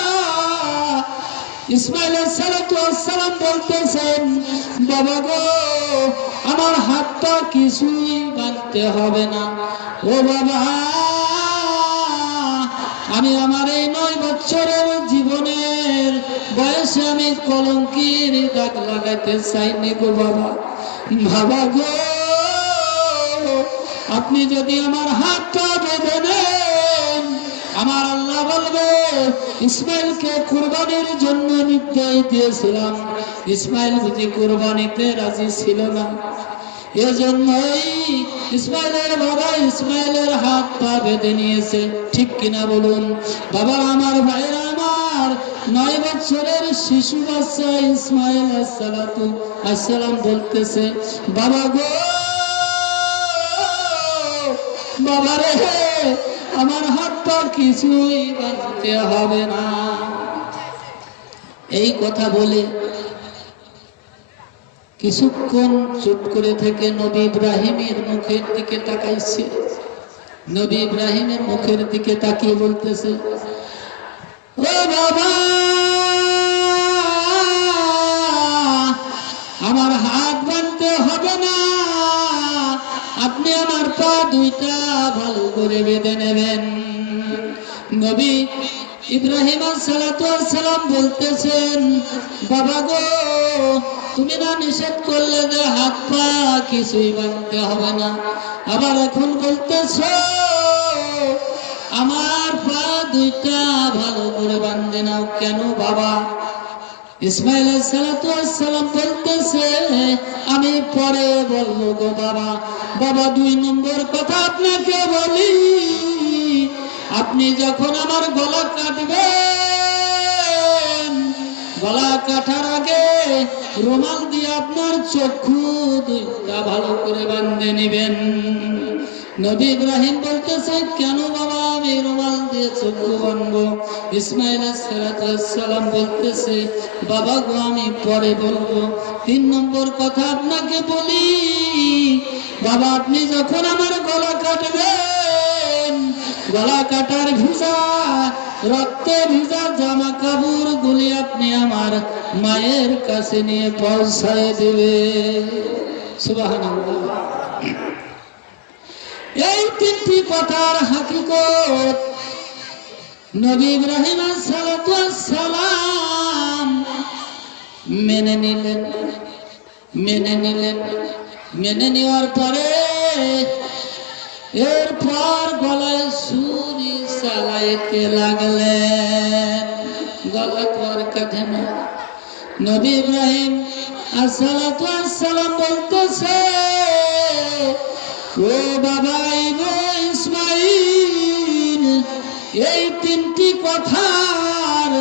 ইসমাইল আলাইহিস সালাম বলতেছেন, বাবা গো, আমার হাতটা কিছুই বাঁধতে হবে না। ও বাবা, আমি আমার এই 9 বছরের জীবনের বয়সে আমি কলঙ্কের দাগ লাগাইতে চাইনি গো বাবা। বাবা গো, আপনি যদি আমার হাতটা বেঁধে নেন, আমার আল্লাহ বলবে, ইসমাইলকে কুরবানির জন্য নির্দেশ দিয়েছিলাম, ইসমাইল বুঝি কুরবানিতে রাজি ছিল না। এজন্যই ইসমাইলের বাবা ইসমাইলের হাত পা বেঁধে নিয়েছে। ঠিক কিনা বলুন বাবা? আমার ভাইরা আমার, 9 বছরের শিশু বাচ্চা ইসমাইল আলাইহিস সালাম বলতেছে, বাবা গো, বাবা রে, আমার হাত পা কিছুই বাঁধতে হবে না। এই কথা বলে কিছুক্ষণ চুপ করে থেকে নবী ইব্রাহিমের মুখের দিকে তাকাইছে। নবী ইব্রাহিমের মুখের দিকে তাকিয়ে বলতেছে, ও বাবা, আমার হাত বাঁধতে হবে না, আপনি আমার পা দুইটা ভালো করে বেঁধে নেবেন। নবী ইব্রাহিম আলাইহিস সালাম বলতেছেন, বাবা গো, তুমি না নিষেধ করলে যে হাত পা কিছুই বাঁধতে হবে না, আবার এখন বলতেছো আমার পা দুইটা ভালো করে বাঁধে নাও কেন বাবা? ইসমাইল আলাইহিস সালাম বলতেছে, আমি পরে বলবো গো বাবা। বাবা, 2 নম্বর কথা আপনাকে বলি, আপনি যখন আমার গলা কাটবেন, গলা কাটার আগে রুমাল দিয়ে আপনার চক্ষু দুইটা ভালো করে বাঁধে নেবেন। নবী ইব্রাহিম বলতেছে, কেন বাবা আমি রুমাল দিয়ে চক্ষু বাঁধবো? ইসমাইল আলাইহিস সালাম বলতেছে, বাবা গো, আমি পরে বলবো। 3 নম্বর কথা আপনাকে বলি, বাবা, আপনি যখন আমার গলা কাটবেন, গলা কাটার ভিজা রক্তে ভিজা জামা কাপড় গুলি আপনি আমার মায়ের কাছে নিয়ে পৌঁছায় দেবে। সুবহানাল্লাহ। এই 3টি কথার হাকিকত নবী ইব্রাহিম আলাইহিস সালাম মেনে নিলেন। মেনে নেওয়ার পরে এরপর গলায় ছুরি চালাইতে লাগলেন। গলা তো আর কাটে না। নবী ইব্রাহিম আলাইহিস সালাম বলতেছে, ও বাবা ইসমাইল, এই 3টি কথার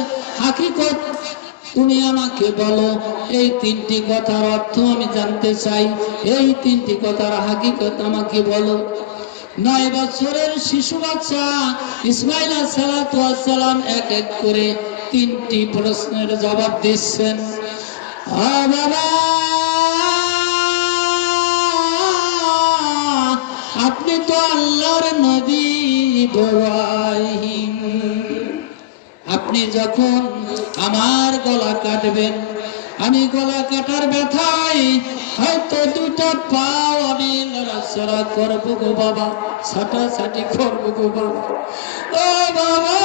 হাকিকত তুমি আমাকে বলো। এই 3টি কথার অর্থ আমি জানতে চাই। এই 3টি কথার হাকিকত আমাকে বলো। 9 বছরের শিশু বাচ্চা ইসমাইল আলাইহিস সালাম এক এক করে 3টি প্রশ্নের জবাব দিচ্ছেন। বাবা, আপনি তো আল্লাহর নবী ইব্রাহিম, আপনি যখন আমার গলা কাটবেন, আমি গলা কাটার ব্যথায় হয়তো 2টা পাও আমি নড়াচড়া করবো গো বাবা, ছাটাছাটি করবো গো বাবা। ও বাবা,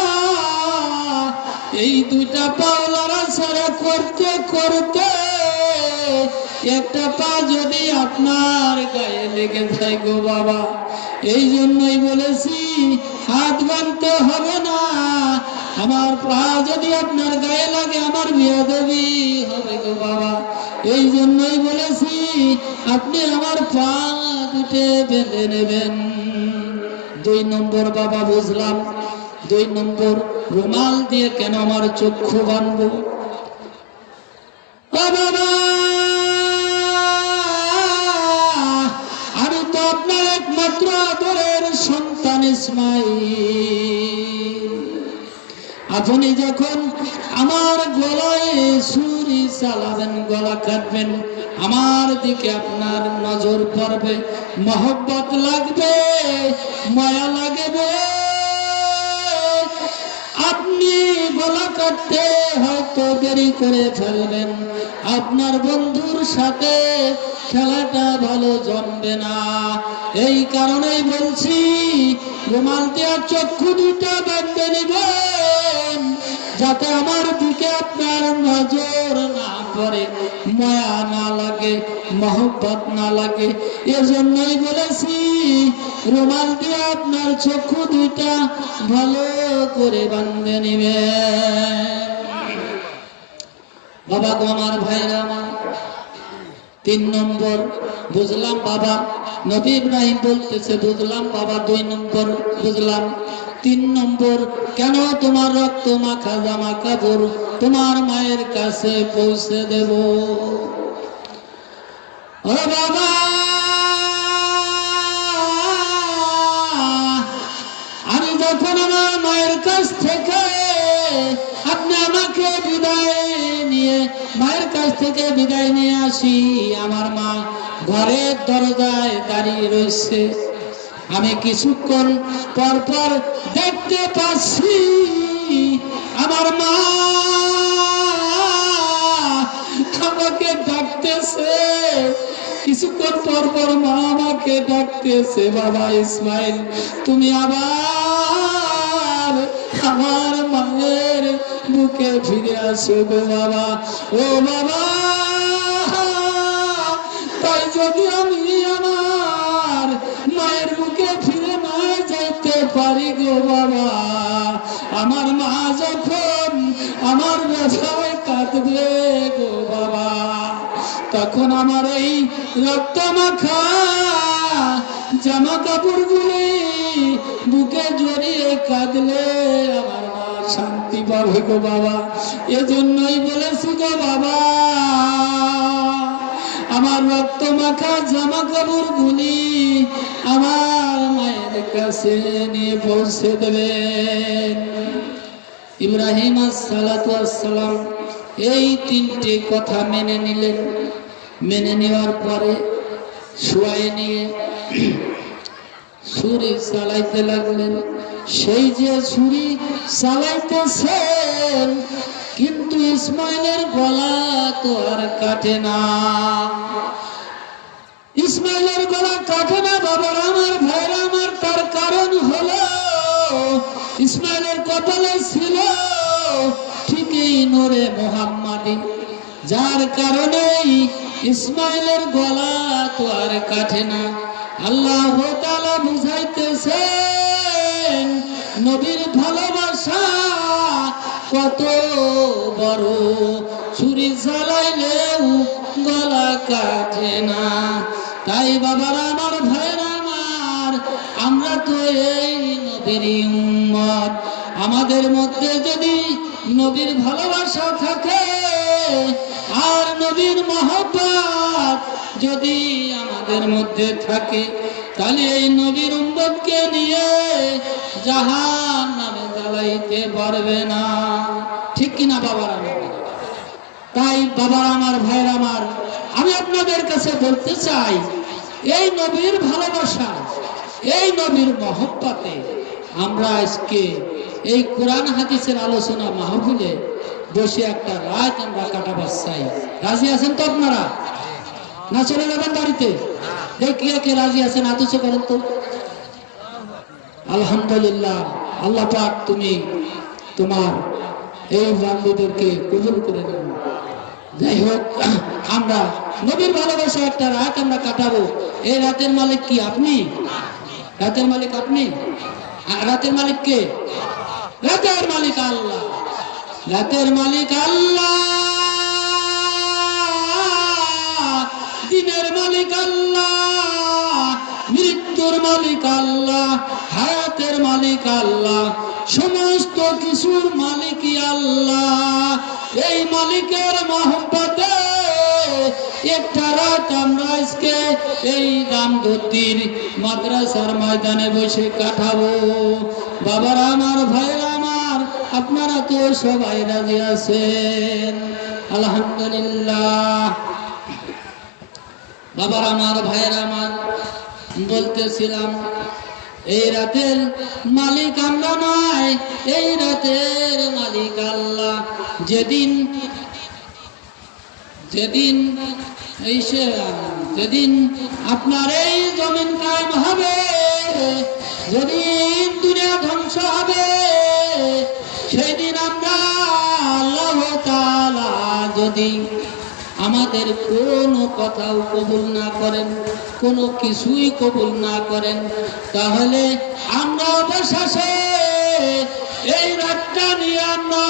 এই 2টা পাও নড়াচড়া করতে করতে একটা পা যদি আপনার গায়ে লেগে যায় গো বাবা, এই জন্যই বলেছি হাত বাঁধতে হবে না। আমার পা যদি আপনার গায়ে লাগে আমার বেয়াদবি হবে গো বাবা, এই জন্যই বলেছি আপনি আমার পা দুটো বেঁধে নেবেন। 2 নম্বর বাবা বুঝলাম। 2 নম্বর, রুমাল দিয়ে কেন আমার চক্ষু বাঁধবো? বাবা, আমি তো আপনার একমাত্র আদরের সন্তান ইসমাইল। আপনি যখন আমার গলায় ছুরি চালাবেন, গলা কাটবেন, আমার দিকে আপনার নজর পড়বে, মহব্বত লাগবে, মায়া লাগবে। আপনি গলা কাটতে হয়তো দেরি করে ফেলবেন, আপনার বন্ধুর সাথে খেলাটা ভালো জমবে না। এই কারণেই বলছি, রুমাল দেওয়ার চক্ষু দুটা বেঁধে নেবেন, যাতে আমার দিকে আপনার নজর না পড়ে, মায়া না লাগে, মহব্বত না লাগে। এজন্যই বলেছি, রুমাল দিয়ে আপনার চক্ষু দুটা ভালো করে বাঁধে নিবেন। বাবা গো, আমার ভাইরা আমার, 3 নম্বর বুঝলাম বাবা। নবী ইব্রাহিম বলতেছে বুঝলাম বাবা, 2 নম্বর বুঝলাম। 3 নম্বর, কেন তোমার রক্ত মাখা জামা কাপড় তোমার মায়ের কাছে পৌঁছে দেব? ও বাবা, আমি যখন আমার মায়ের কাছ থেকে আপনি আমাকে বিদায় নিয়ে মায়ের কাছ থেকে বিদায় নিয়ে আসি, আমার মা ঘরের দরজায় দাঁড়িয়ে রয়েছে। আমি কিছুক্ষণ পর পর দেখতে পাচ্ছি আমার মা আমাকে ডাকতেছে। কিছুক্ষণ পর পর মা আমাকে ডাকতেছে, বাবা ইসমাইল, তুমি আবার আমার মায়ের বুকে ফিরে আসো গো বাবা। ও বাবা, তাই যদি আমি আমার মায়ের বুকে ফিরে না যাইতে পারি গো বাবা, আমার মা যখন আমার ব্যথায় কাঁদবে গো বাবা, তখন আমার এই রক্ত মাখা জামা কাপড়গুলি বুকে জড়িয়ে কাঁদলে আমার মা শান্তি পাবে গো বাবা। এজন্যই বলেছি গো বাবা, আমার রক্ত মাখা জামা কাপড়গুলি আমার মায়ের কাছে নিয়ে পৌঁছে দেবেন। ইব্রাহিম আসসালাতু আসসালাম এই 3টে কথা মেনে নিলেন। মেনে নেওয়ার পরে শুয়ায় নিয়ে ছুরি চালাইতে লাগলেন। সেই যে ছুরি চালাইতেছেন, কিন্তু ইসমাইলের গলা তো আর কাটে না। ইসমাইলের গলা কাটে না বাবার আমার, ভাইরা আমার। তার কারণ হলো ইসমাইলের কপালে ছিল ঠিকই নূরে মুহাম্মাদি, যার কারণেই ইসমাইলের গলা তো আর কাটে না। আল্লাহ তাআলা বুঝাইতেছেন নবীর ভালোবাসা কত বড়, ছুরি চালাইলেও গলা কাটে না। তাই বাবারা আমার, ভাইরা আমার, আমরা তো এই নবীর উম্মত। আমাদের মধ্যে যদি নবীর ভালোবাসা থাকে আর নবীর মহব্বত যদি আমাদের মধ্যে থাকে, তাহলে এই নবীর উম্মতকে নিয়ে জাহান্নামে জ্বালাইতে পারবে না। ঠিক কিনা বাবারা? তাই বাবারা আমার, ভাইরা আমার, আমি আপনাদের কাছে বলতে চাই, এই নবীর ভালোবাসা, এই নবীর মহব্বতে আমরা আজকে এই কোরআন হাদিসের আলোচনা মাহফিলে বসে একটা রাত আমরা কাটাবার চাই। রাজি আছেন তো আপনারা? না চলে যাবেন বাড়িতে? দেখি কে রাজি আছেন, আতুচ করেন তো। আলহামদুলিল্লাহ। আল্লাহ পাক তুমি তোমার এই বান্ধবদেরকে কবুল করে দেন। যাই হোক, আমরা নবীর ভালোবাসা একটা রাত আমরা কাটাবো। এই রাতের মালিক কি আপনি? রাতের মালিক আপনি? রাতের মালিক কে? রাতের মালিক আল্লাহ। রাতের মালিক আল্লাহ, দিনের মালিক আল্লাহ, মৃত্যুর মালিক আল্লাহ, হায়াতের মালিক আল্লাহ, সমস্ত কিছুর মালিকই আল্লাহ। এই মালিকের মহব্বতে একটা রাত আমরা আজকে এই রামদত্তির মাদ্রাসার ময়দানে বসে কাটাবো। বাবারা আমার, ভাইরা আমার, আপনারা তো সবাই রাজি আছেন? আলহামদুলিল্লাহ। বাবারা আমার, ভাইরা আমার, বলতেছিলাম এই রাতের মালিক আমরা নয়, এই রাতের মালিক আল্লাহ। যেদিন যেদিন যেদিন আপনার এই জমিন কায়েম হবে, যেদিন দুনিয়া ধ্বংস হবে, সেই দিন আমরা আল্লাহ তাআলা যদি আমাদের কোনো কথাও কবুল না করেন, কোনো কিছুই কবুল না করেন, তাহলে আমরা অবশেষে এই রাতটা নিয়ে আমরা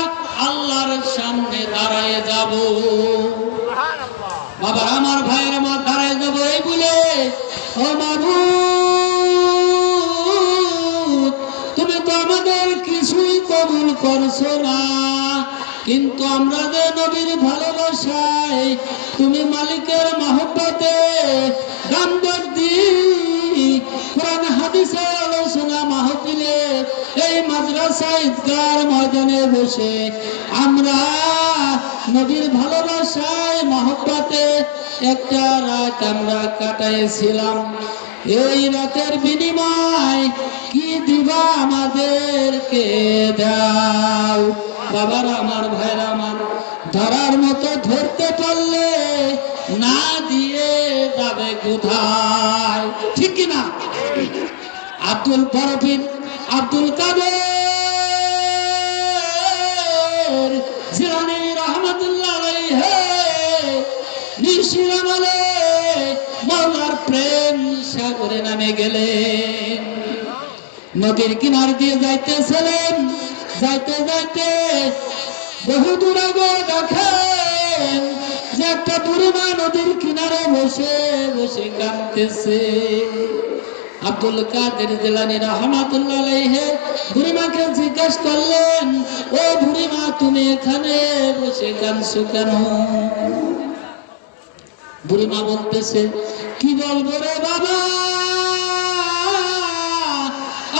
আল্লাহর সামনে দাঁড়ায় যাব। বাবা আমার ভাইয়ের আমার দাঁড়ায় যাব এই বলে, ও মাবুদ তুমি তো আমাদের কিছুই কবুল করছো না, কিন্তু আমরা যে নবীর ভালোবাসায়, তুমি মালিকের মহব্বতে গান বাদ্যি কোরআন হাদিসের আলোচনা মাহফিলে এই মাদ্রাসা ঈদগার ময়দানে বসে আমরা নবীর ভালোবাসায় মহব্বতে একটা রাত আমরা কাটাইছিলাম। এই রাতের বিনিময় কি দিবা আমাদেরকে দাও। বাবারা আমার ভাইরা আমার, ধরার মতো ধরতে পারলে না দিয়ে যাবে কোথায়, ঠিক কিনা? আব্দুল বরফিন আব্দুল কাদের জিলানী রহমাতুল্লাহ আলাইহি নিশির আমলে মাওলার প্রেম সাগরে নামে গেলেন। নদীর কিনার দিয়ে যাইতেছিলেন, যাইতে যাইতে বহু দূর আগে দেখেন যে একটা বুড়িমা নদীর কিনারে বসে বসে কাঁদতেছে। আব্দুল কাদের জিলানী রাহমাতুল্লাহ আলাইহি বুড়িমাকে জিজ্ঞাসা করলেন, ও বুড়িমা তুমি এখানে বসে কাঁদছো কেন? বুড়িমা বলতেছে, কি বলবো রে বাবা,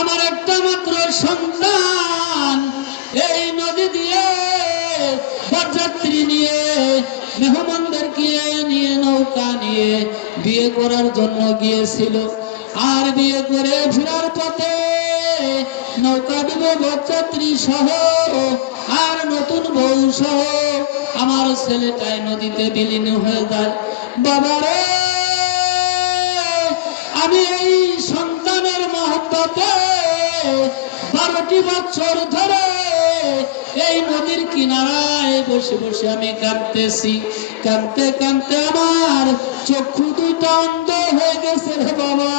আমার একটা মাত্র সন্তান এই নদী দিয়ে বরযাত্রী নিয়ে মেহমানদেরকে নিয়ে নৌকা নিয়ে বিয়ে করার জন্য গিয়েছিল। আর বিয়ে করে ফেরার পথে নৌকা ডুবে বরযাত্রী সহ আর নতুন বউ সহ আমার ছেলেটাই নদীতে বিলীন হয়ে যায়। বাবারে, আমি এই সন্তানের মহব্বতে 12টি বছর ধরে এই নদীর কিনারায় বসে বসে আমি কাঁদতেছি। কাঁদতে কাঁদতে আমার চক্ষু দুইটা অন্ধ হয়ে গেছে রে বাবা।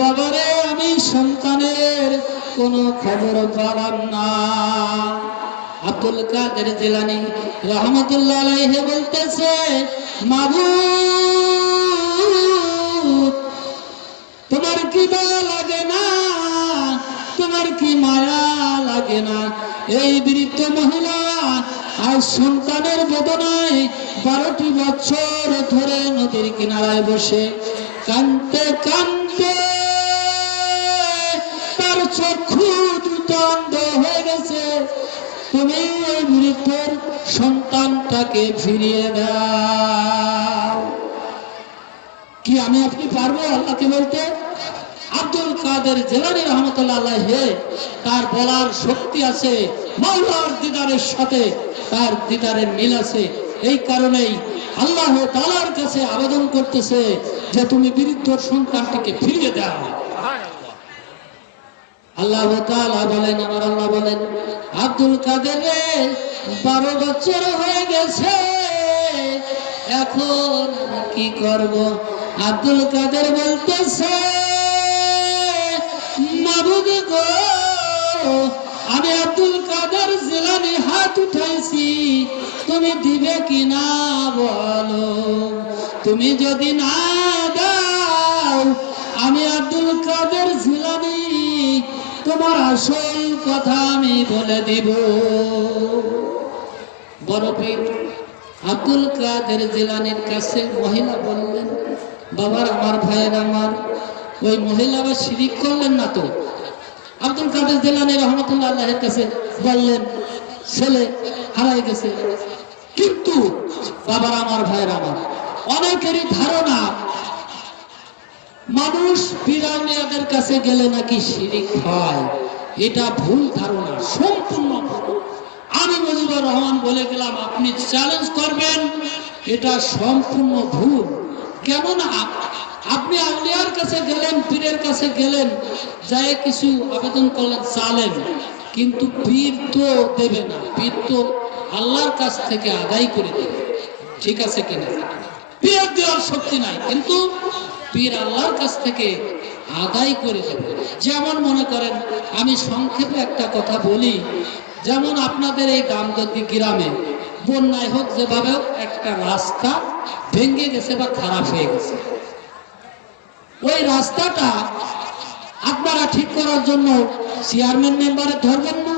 বাবারে, আমি সন্তানের কোনো খবর পেলাম না। আব্দুল কাদের জিলানী রহমাতুল্লাহ আলাইহি বলতেছে, মাবুদ তোমার কি দয়া লাগে না, তোমার কি মায়া লাগে না? এই বৃদ্ধ মহিলা আর সন্তানের বেদনায় 12টি বছর ধরে নদীর কিনারায় বসে কাঁদতে কাঁদতে তার চক্ষু দুটো অন্ধ হয়ে গেছে। তুমি এই বৃদ্ধের সন্তানটাকে ফিরিয়ে দাও। কি আমি আপনি পারবো আল্লাহকে বলতে? আব্দুল কাদের জিলানী রহমাতুল্লাহ আলাইহি তার বলার শক্তি আছে, মাওলার দিদারের সাথে তার দিদারের মিল আছে। এই কারণেই আল্লাহ তাআলার কাছে আবেদন করতেছে যে তুমি বৃদ্ধ সন্তানটিকে ফিরিয়ে দাও। আল্লাহ তাআলা বলেন, আমার আল্লাহ বলেন, আব্দুল কাদের 12 বছর হয়ে গেছে, এখন কি করব? আব্দুল কাদের বলতেছে, মাবুদ গো, আমি আব্দুল কাদের জিলানী হাত উঠাইছি, তুমি দিবে কি না বলো? তুমি যদি না দাও, আমি আব্দুল কাদের জিলানী তোমার আসল কথা আমি বলে দিব। বড় পীর আব্দুল কাদের জিলানীর কাছে মহিলা বললেন, বাবার আমার ভাইয়ের আমার, ওই মহিলা আবার শিরিক করলেন না তো? আব্দুল কাদের জিলানী রহমাতুল্লাহ আলাইহির কাছে বললেন, ছেলে হারাই গেছে। কিন্তু বাবার আমার ভাইয়ের আমার, অনেকেরই ধারণা মানুষ পীর-আউলিয়াদের কাছে গেলে নাকি শিরিক হয়, এটা ভুল ধারণা, সম্পূর্ণ ভুল। আমি মুজিবুর রহমান বলে গেলাম, আপনি চ্যালেঞ্জ করবেন, এটা সম্পূর্ণ ভুল। কেননা আপনি আউলিয়ার কাছে গেলেন, পীরের কাছে গেলেন, যাই কিছু আবেদন করলেন, চালেন, কিন্তু পীর তো দেবে না, পীর তো আল্লাহর কাছ থেকে আদায় করে দেবে। ঠিক আছে কিনা? পীর দেওয়ার শক্তি নাই, কিন্তু পীর আল্লাহর কাছ থেকে আদায় করে দেবে। যেমন মনে করেন, আমি সংক্ষেপে একটা কথা বলি, যেমন আপনাদের এই গামদদি গ্রামে বন্যায় হোক যেভাবে হোক একটা রাস্তা ভেঙে গেছে বা খারাপ হয়ে গেছে, ওই রাস্তাটা আপনারা ঠিক করার জন্য চেয়ারম্যান মেম্বারে ধরবেন না,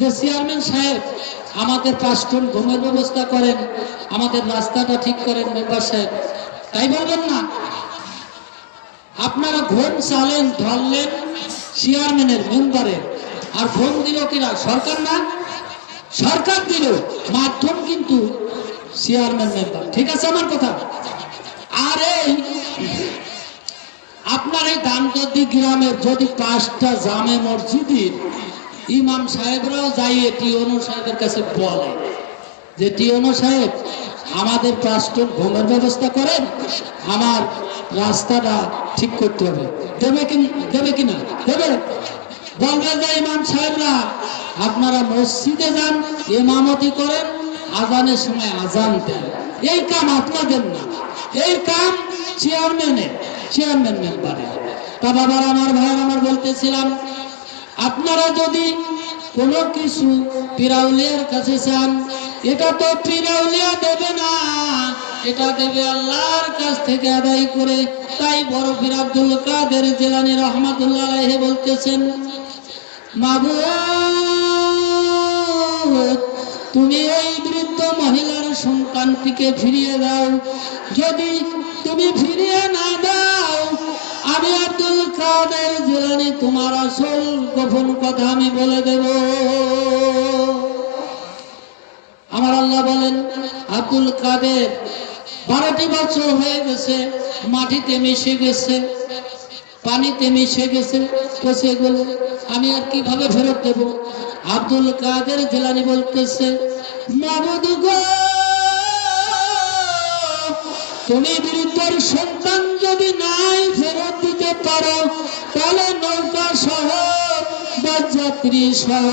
যে চেয়ারম্যান সাহেব আমাদের 5 টন ঘুমের ব্যবস্থা করেন, আমাদের রাস্তাটা ঠিক করেন মেম্বার সাহেব, তাই বলবেন না? আপনারা ঘুম চালেন, ধরলেন চেয়ারম্যানের, মেম্বারের, আর ফোন দিল কিনা? সরকার না? সরকার দিল, মাধ্যম কিন্তু চেয়ারম্যান মেম্বার। ঠিক আছে আমার কথা? আর এই আপনার এই দামদদি গ্রামের যদি 5টা জামে মসজিদের ইমাম সাহেবরাও যাইয়ে টিওনো সাহেবের কাছে বলে যে টিওনো সাহেব আমাদের 5 টন ঘুমের ব্যবস্থা করেন, আমার রাস্তাটা ঠিক করতে হবে, দেবে কিনা? দেবে। বলবে যে ইমাম সাহেবরা আপনারা মসজিদে যান, ইমামতি করেন, আজানের সময় আজান দেন, এই কাম আপনাদের না, এই কাম চেয়ারম্যান মেম্বারের। তা বাবার আমার, ভাইয়ের আমার, বলতেছিলাম, আপনারা যদি কোনো কিছু পীর-আউলিয়ার কাছে চান, এটা তো পীর-আউলিয়া দেবে না, এটা দেবে আল্লাহর কাছ থেকে আদায় করে। তাই বড় পীর আব্দুল কাদের জিলানী রহমাতুল্লাহ আলাইহি বলতেছেন, মাবুদ তুমি এই বৃদ্ধ মহিলার সন্তানটিকে ফিরিয়ে দাও, যদি তুমি ফিরিয়ে না দাও, আমি আব্দুল কাদের জিলানী তোমার আসল গোপন কথা আমি বলে দেব। আমার আল্লাহ বলেন, আব্দুল কাদের 12টি বছর হয়ে গেছে, মাটিতে মিশে গেছে, পানিতে মিশে গেছে, পচে গেল, আমি আর কিভাবে ফেরত দেব? আব্দুল কাদের জিলানী বলতেছে, মাবুদ গো, তুমি বৃদ্ধর সন্তান যদি নাই ফেরত দিতে পারো, তাহলে নৌকা সহ বা যাত্রী সহ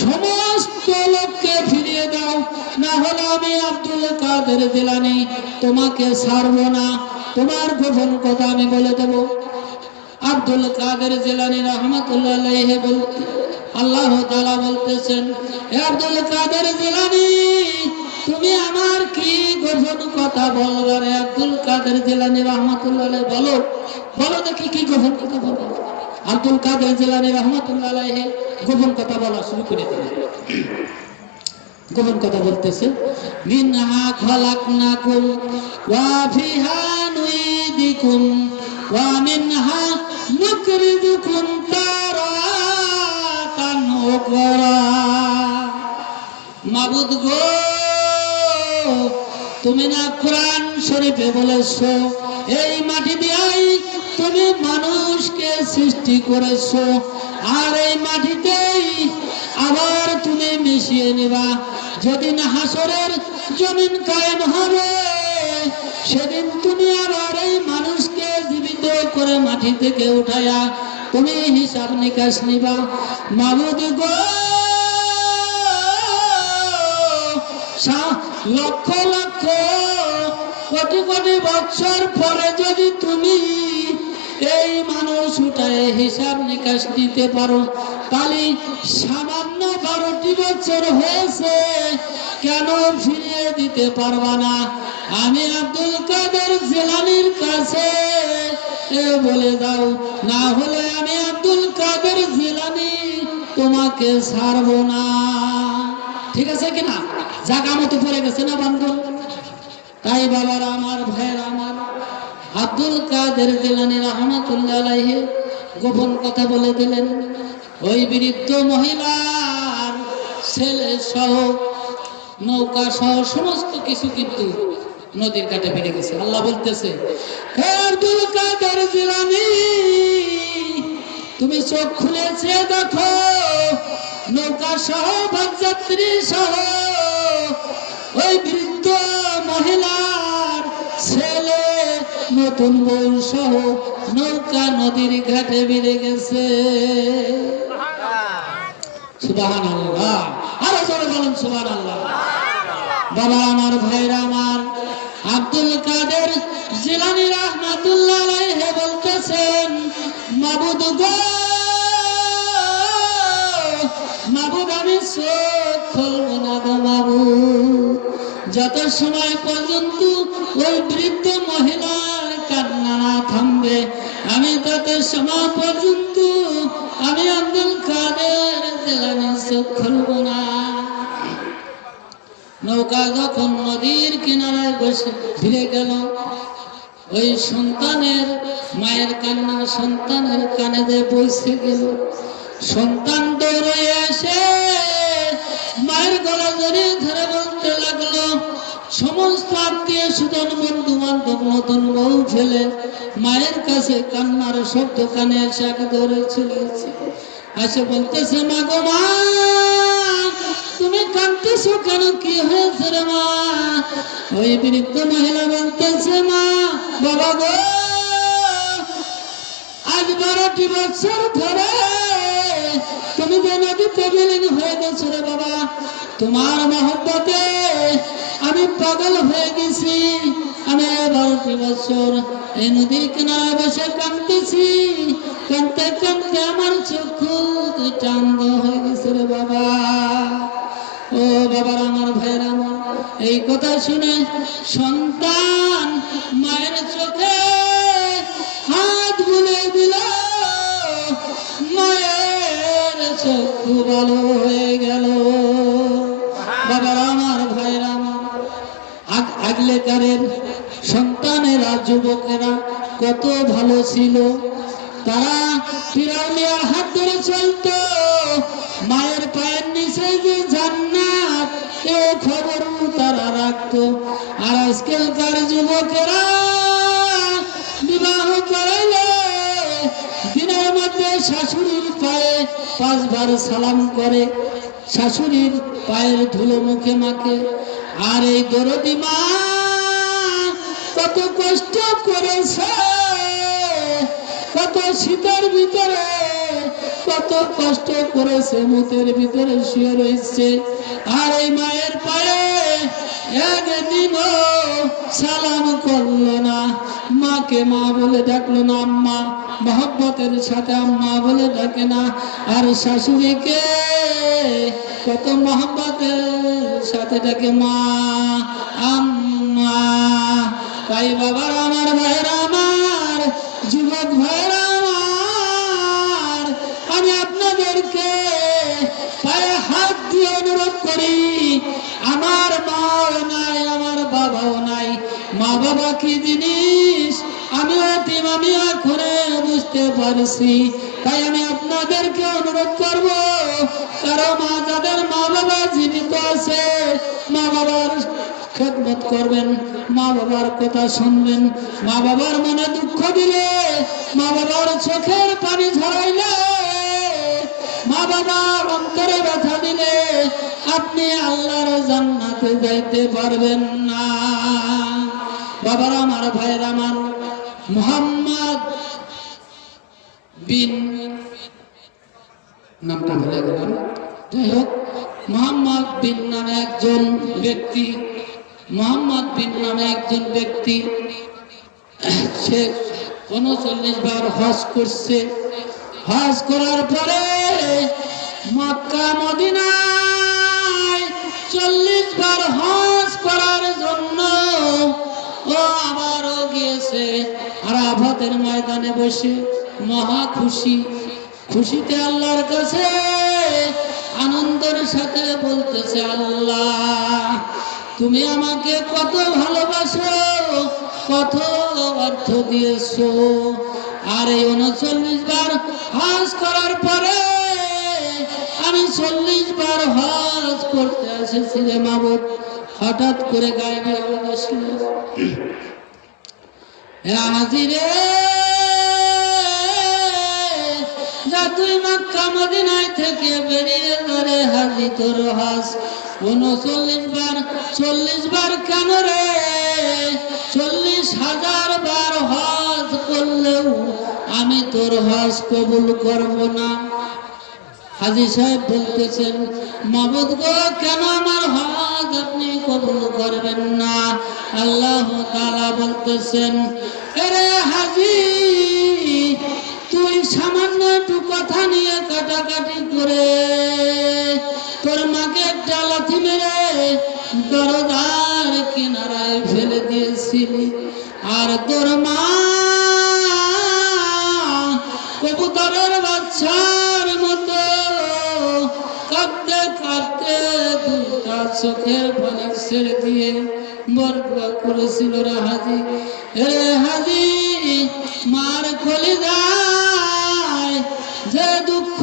সমস্ত লোককে ফিরিয়ে দাও, না হলে আমি আব্দুল কাদের জিলানী তোমাকে ছাড়বো না, তোমার গোপন কথা আমি বলে দেব। আব্দুল কাদের জিলানী রহমাতুল্লাহ আলাইহি আল্লাহ তাআলা বলতেছেন, হে আব্দুল কাদের জিলানী তুমি আমার কি গোপন কথা বলবে রে? আব্দুল কাদের জিলানী রহমাতুল্লাহ আলাইহি বলো, বলো দেখি কি গোপন কথা বলবো। আব্দুল কাদের জিলানী রহমাতুল্লাহ আলাইহি গোপন কথা বলা শুরু করে দিলেন। গোপন কথা বলতেছে, মিনহা খালাকনাকুম ওয়া ফিহা নুইদিকুম ওয়া মিনহা নুখরিজুকুম তারাতান উখরা। মাবুদ গো, তুমি না কোরআন শরীফে বলেছো এই মাটি দিয়েই তুমি মানুষকে সৃষ্টি করেছো, আর এই মাটিতেই আবার তুমি মিশিয়ে নিবা। যেদিন হাসরের জমিন কায়েম হবে, সেদিন তুমি আবার এই মানুষকে জীবিত করে মাটি থেকে উঠাইয়া তুমি হিসাব নিকাশ নিবা। মাবুদ গো, লক্ষ লক্ষ কোটি কোটি বছর পরে যদি তুমি এই মানুষ উঠায় হিসাব নিকাশ দিতে পারো, তাহলে সামান্য 12টি বছর হয়েছে, কেন ফিরিয়ে দিতে পারবা না? আমি আব্দুল কাদের জিলানীর কাছে বলে দাও, না হলে আমি আব্দুল কাদের জিলানী তোমাকে ছাড়বো না। ঠিক আছে কিনা? জায়গা মতো পড়ে গেছে না বান্ধব? তাই বাবার আমার, ভাইয়ের আমার, আব্দুল কাদের জিলানী রহমাতুল্লাহ আলাইহি গোপন কথা বলে দিলেন। ওই বৃদ্ধ মহিলার ছেলে সহ নৌকা সহ সমস্ত কিছু কিন্তু নদীর কাছে ফিরে গেছে। আল্লাহ বলতেছে, হে আব্দুল কাদের জিলানী, তুমি চোখ খুলেছে দেখো, নৌকা সহ যাত্রী সহ ওই বৃদ্ধ মহিলার ছেলে নতুন বউ সহ নৌকা নদীর ঘাটে ভিড়ে গেছে। সুবহানাল্লাহ, আরো জোরে বলুন সুবহানাল্লাহ। বাবা আমার, ভাইরা আমার, আব্দুল কাদের জিলানী রাহমাতুল্লাহ আলাইহি বলতেছেন, মাবুদ গো, মাবুদ আমি চোখ খুলবো না গো মাবুদ, যত সময় পর্যন্ত ওই বৃদ্ধ মহিলার কান্না না থামবে, আমি তত সময় পর্যন্ত আমি আব্দুল কাদের জিলানী চোখ খুলবো না। নৌকা যখন নদীর কিনারায় বসে ফিরে গেল, ওই সন্তানের মায়ের কান্না সন্তানের কানে দিয়ে বসে গেল। সন্তান দৌড়ে এসে মায়ের গলা জড়িয়ে ধরে বলতে লাগলো, সমস্ত আত্মীয় স্বজন বন্ধু বান্ধব নতুন বউ ফেলে মায়ের কাছে কান্নার শব্দ কানে এসে আগে দৌড়ে চলেছে। আসে বলতেছে, মা গো মা, তুমি কাঁদতেছো কেন, কি হয়েছে রে মা? ওই বৃদ্ধ মহিলা বলতেছে, মা বাবা গো, আজ 12টি বছর ধরে তুমি যে নদীতে বিলীন হয়ে গেছো রে বাবা, তোমার মহব্বতে আমি পাগল হয়ে গেছি। আমি 12টি বছর এই নদীর কিনারে বসে কাঁদতেছি, কাঁদতে কাঁদতে আমার চক্ষু চান্দ হয়ে গেছে রে বাবা। ও বাবার আমার, ভাইয়ের আমার, এই কথা শুনে সন্তান মায়ের চোখে হাত বুলিয়ে দিল, মায়ের চক্ষু ভালো হয়ে গেল। বাবার আমার, ভাইয়ের আমার, আগলেকারের সন্তানেরা যুবকেরা কত ভালো ছিল। তারা ফিরাউনের হাত ধরে চলতো, মায়ের পায়ের নিচে যে জান্নাত এ খবর তারা রাখতো। আর আজকালকার যুবকেরা বিবাহ করাইলে দিনের মধ্যে শাশুড়ির পায়ে 5 বার সালাম করে, শাশুড়ির পায়ের ধুলো মুখে মাখে। আর এই দরদি মা কত কষ্ট করেছে, কত শীতের ভিতরে কত কষ্ট করেছে, মুতের ভিতরে শুয়ে রয়েছে। আর এই মায়ের পায়ে একদিনও সালাম করলো না, মাকে মা বলে ডাকলো না, আম্মা মহব্বতের সাথে আম্মা বলে ডাকে না। আর শাশুড়িকে কত মহব্বতের সাথে ডাকে মা, আম্মা। তাই বাবার আমার, ভাইয়েরা আমার, যুবক ভাইয়েরা আমার, আমি আপনাদেরকে পায়ে হাত দিয়ে অনুরোধ করি, আমার মাও নাই, আমার বাবাও নাই, মা বাবা কি জিনিস আমি অতীম, আমি এখনো বুঝতে পারছি। তাই আমি আপনাদেরকে অনুরোধ করব, কারো মা, যাদের মা বাবা জীবিত আছে, মা বাবার খেদমত করবেন, মা বাবার কথা শুনবেন। মা বাবার মনে দুঃখ দিলে, মা বাবার চোখের পানি ঝরাইলে, মা বাবার অন্তরে ব্যথা দিলে আপনি আল্লাহর জান্নাতে যাইতে পারবেন না। বাবার আমার, ভাইয়ের আমার, মুহাম্মদ বিন, নামটা ভুলে গেলাম, যাই হোক, মুহাম্মদ বিন নামে একজন ব্যক্তি, মুহাম্মদ বিন নামে একজন ব্যক্তি, সে 39 বার হজ করছে। হজ করার পরে মক্কা মদিনায় 40 বার হজ করার জন্য ও আবারও গিয়েছে। আরাফাতের ময়দানে বসে মহা খুশি, খুশিতে আল্লাহর কাছে আনন্দের সাথে বলতেছে, আল্লাহ তুমি আমাকে কত ভালোবাসো, কত অর্থ দিয়েছো। আর এই 39 বার হজ করার পরে আমি 40 বার হজ করতে এসেছি রে মাবুদ। হঠাৎ করে গায়েবী আওয়াজ আসলো, হাজিরে যা তুই মক্কা মদিনায় থেকে বেরিয়ে ধরে হাজি তোর হজ 39 বার 40 বার কেন রে? 40,000 বার হজ করলেও আমি তোর হজ কবুল করব না। হাজী সাহেব বলতেছেন, মাবুদ গো, কেন আমার হজ আপনি কবুল করবেন না? আল্লাহ তাআলা বলতেছেন, আরে হাজী, তুই সামান্য একটু কথা নিয়ে কাটাকাটি করে তোর মাকে একটা লাথি মেরে দরজার কিনারায় ফেলে দিয়েছিলি, আর তোর মা কবুতরের বাচ্চার মতো কাঁদতে কাঁদতে দুইটা চোখের পানি ছেড়ে দিয়ে বরদোয়া করেছিল রে হাজী। রে হাজী, মার কলিজায় যে দুঃখ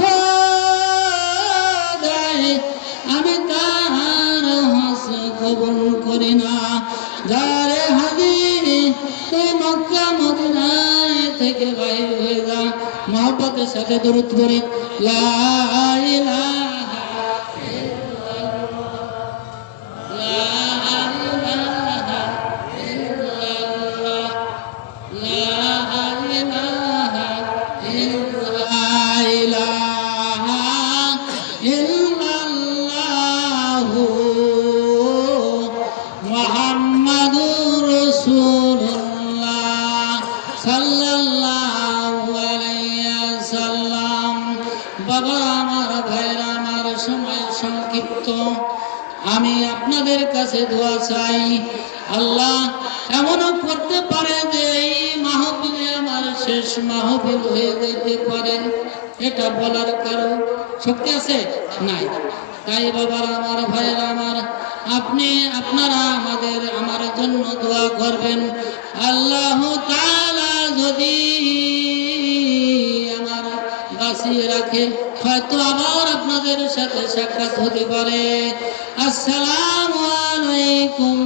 দেয় আমি তার হজ কবুল করি না। যারে হাজী, তুই মক্কা মদিনায় থেকে বাইর হয়ে যা। মহব্বতের সাথে দরুদ পড়ি, লা ইলাহা ইল্লাল্লাহ, লা ইলাহা ইল্লাল্লাহ, লা ইলাহা ইল্লাল্লাহ, মুহাম্মাদুর রাসূলুল্লাহ সাল্লাল্লাহু আলাইহি ওয়াসাল্লাম। বাবা আমার, ভাইরা আমার, সময় সংক্ষিপ্ত, আমি আপনাদের কাছে দোয়া চাই। আল্লাহ এমনও করতে পারে যে এই মাহফিলে আমার শেষ মাহফিল হয়ে যেতে পারে, এটা বলার কারো শক্তি আছে নাই। তাই বাবার আমার, ভাইয়েরা আমার, আপনারা আমার জন্য দোয়া করবেন। আল্লাহ তাআলা যদি আমার বাঁচিয়ে রাখে, হয়তো আবার আপনাদের সাথে সাক্ষাৎ হতে পারে। আসসালামু আলাইকুম।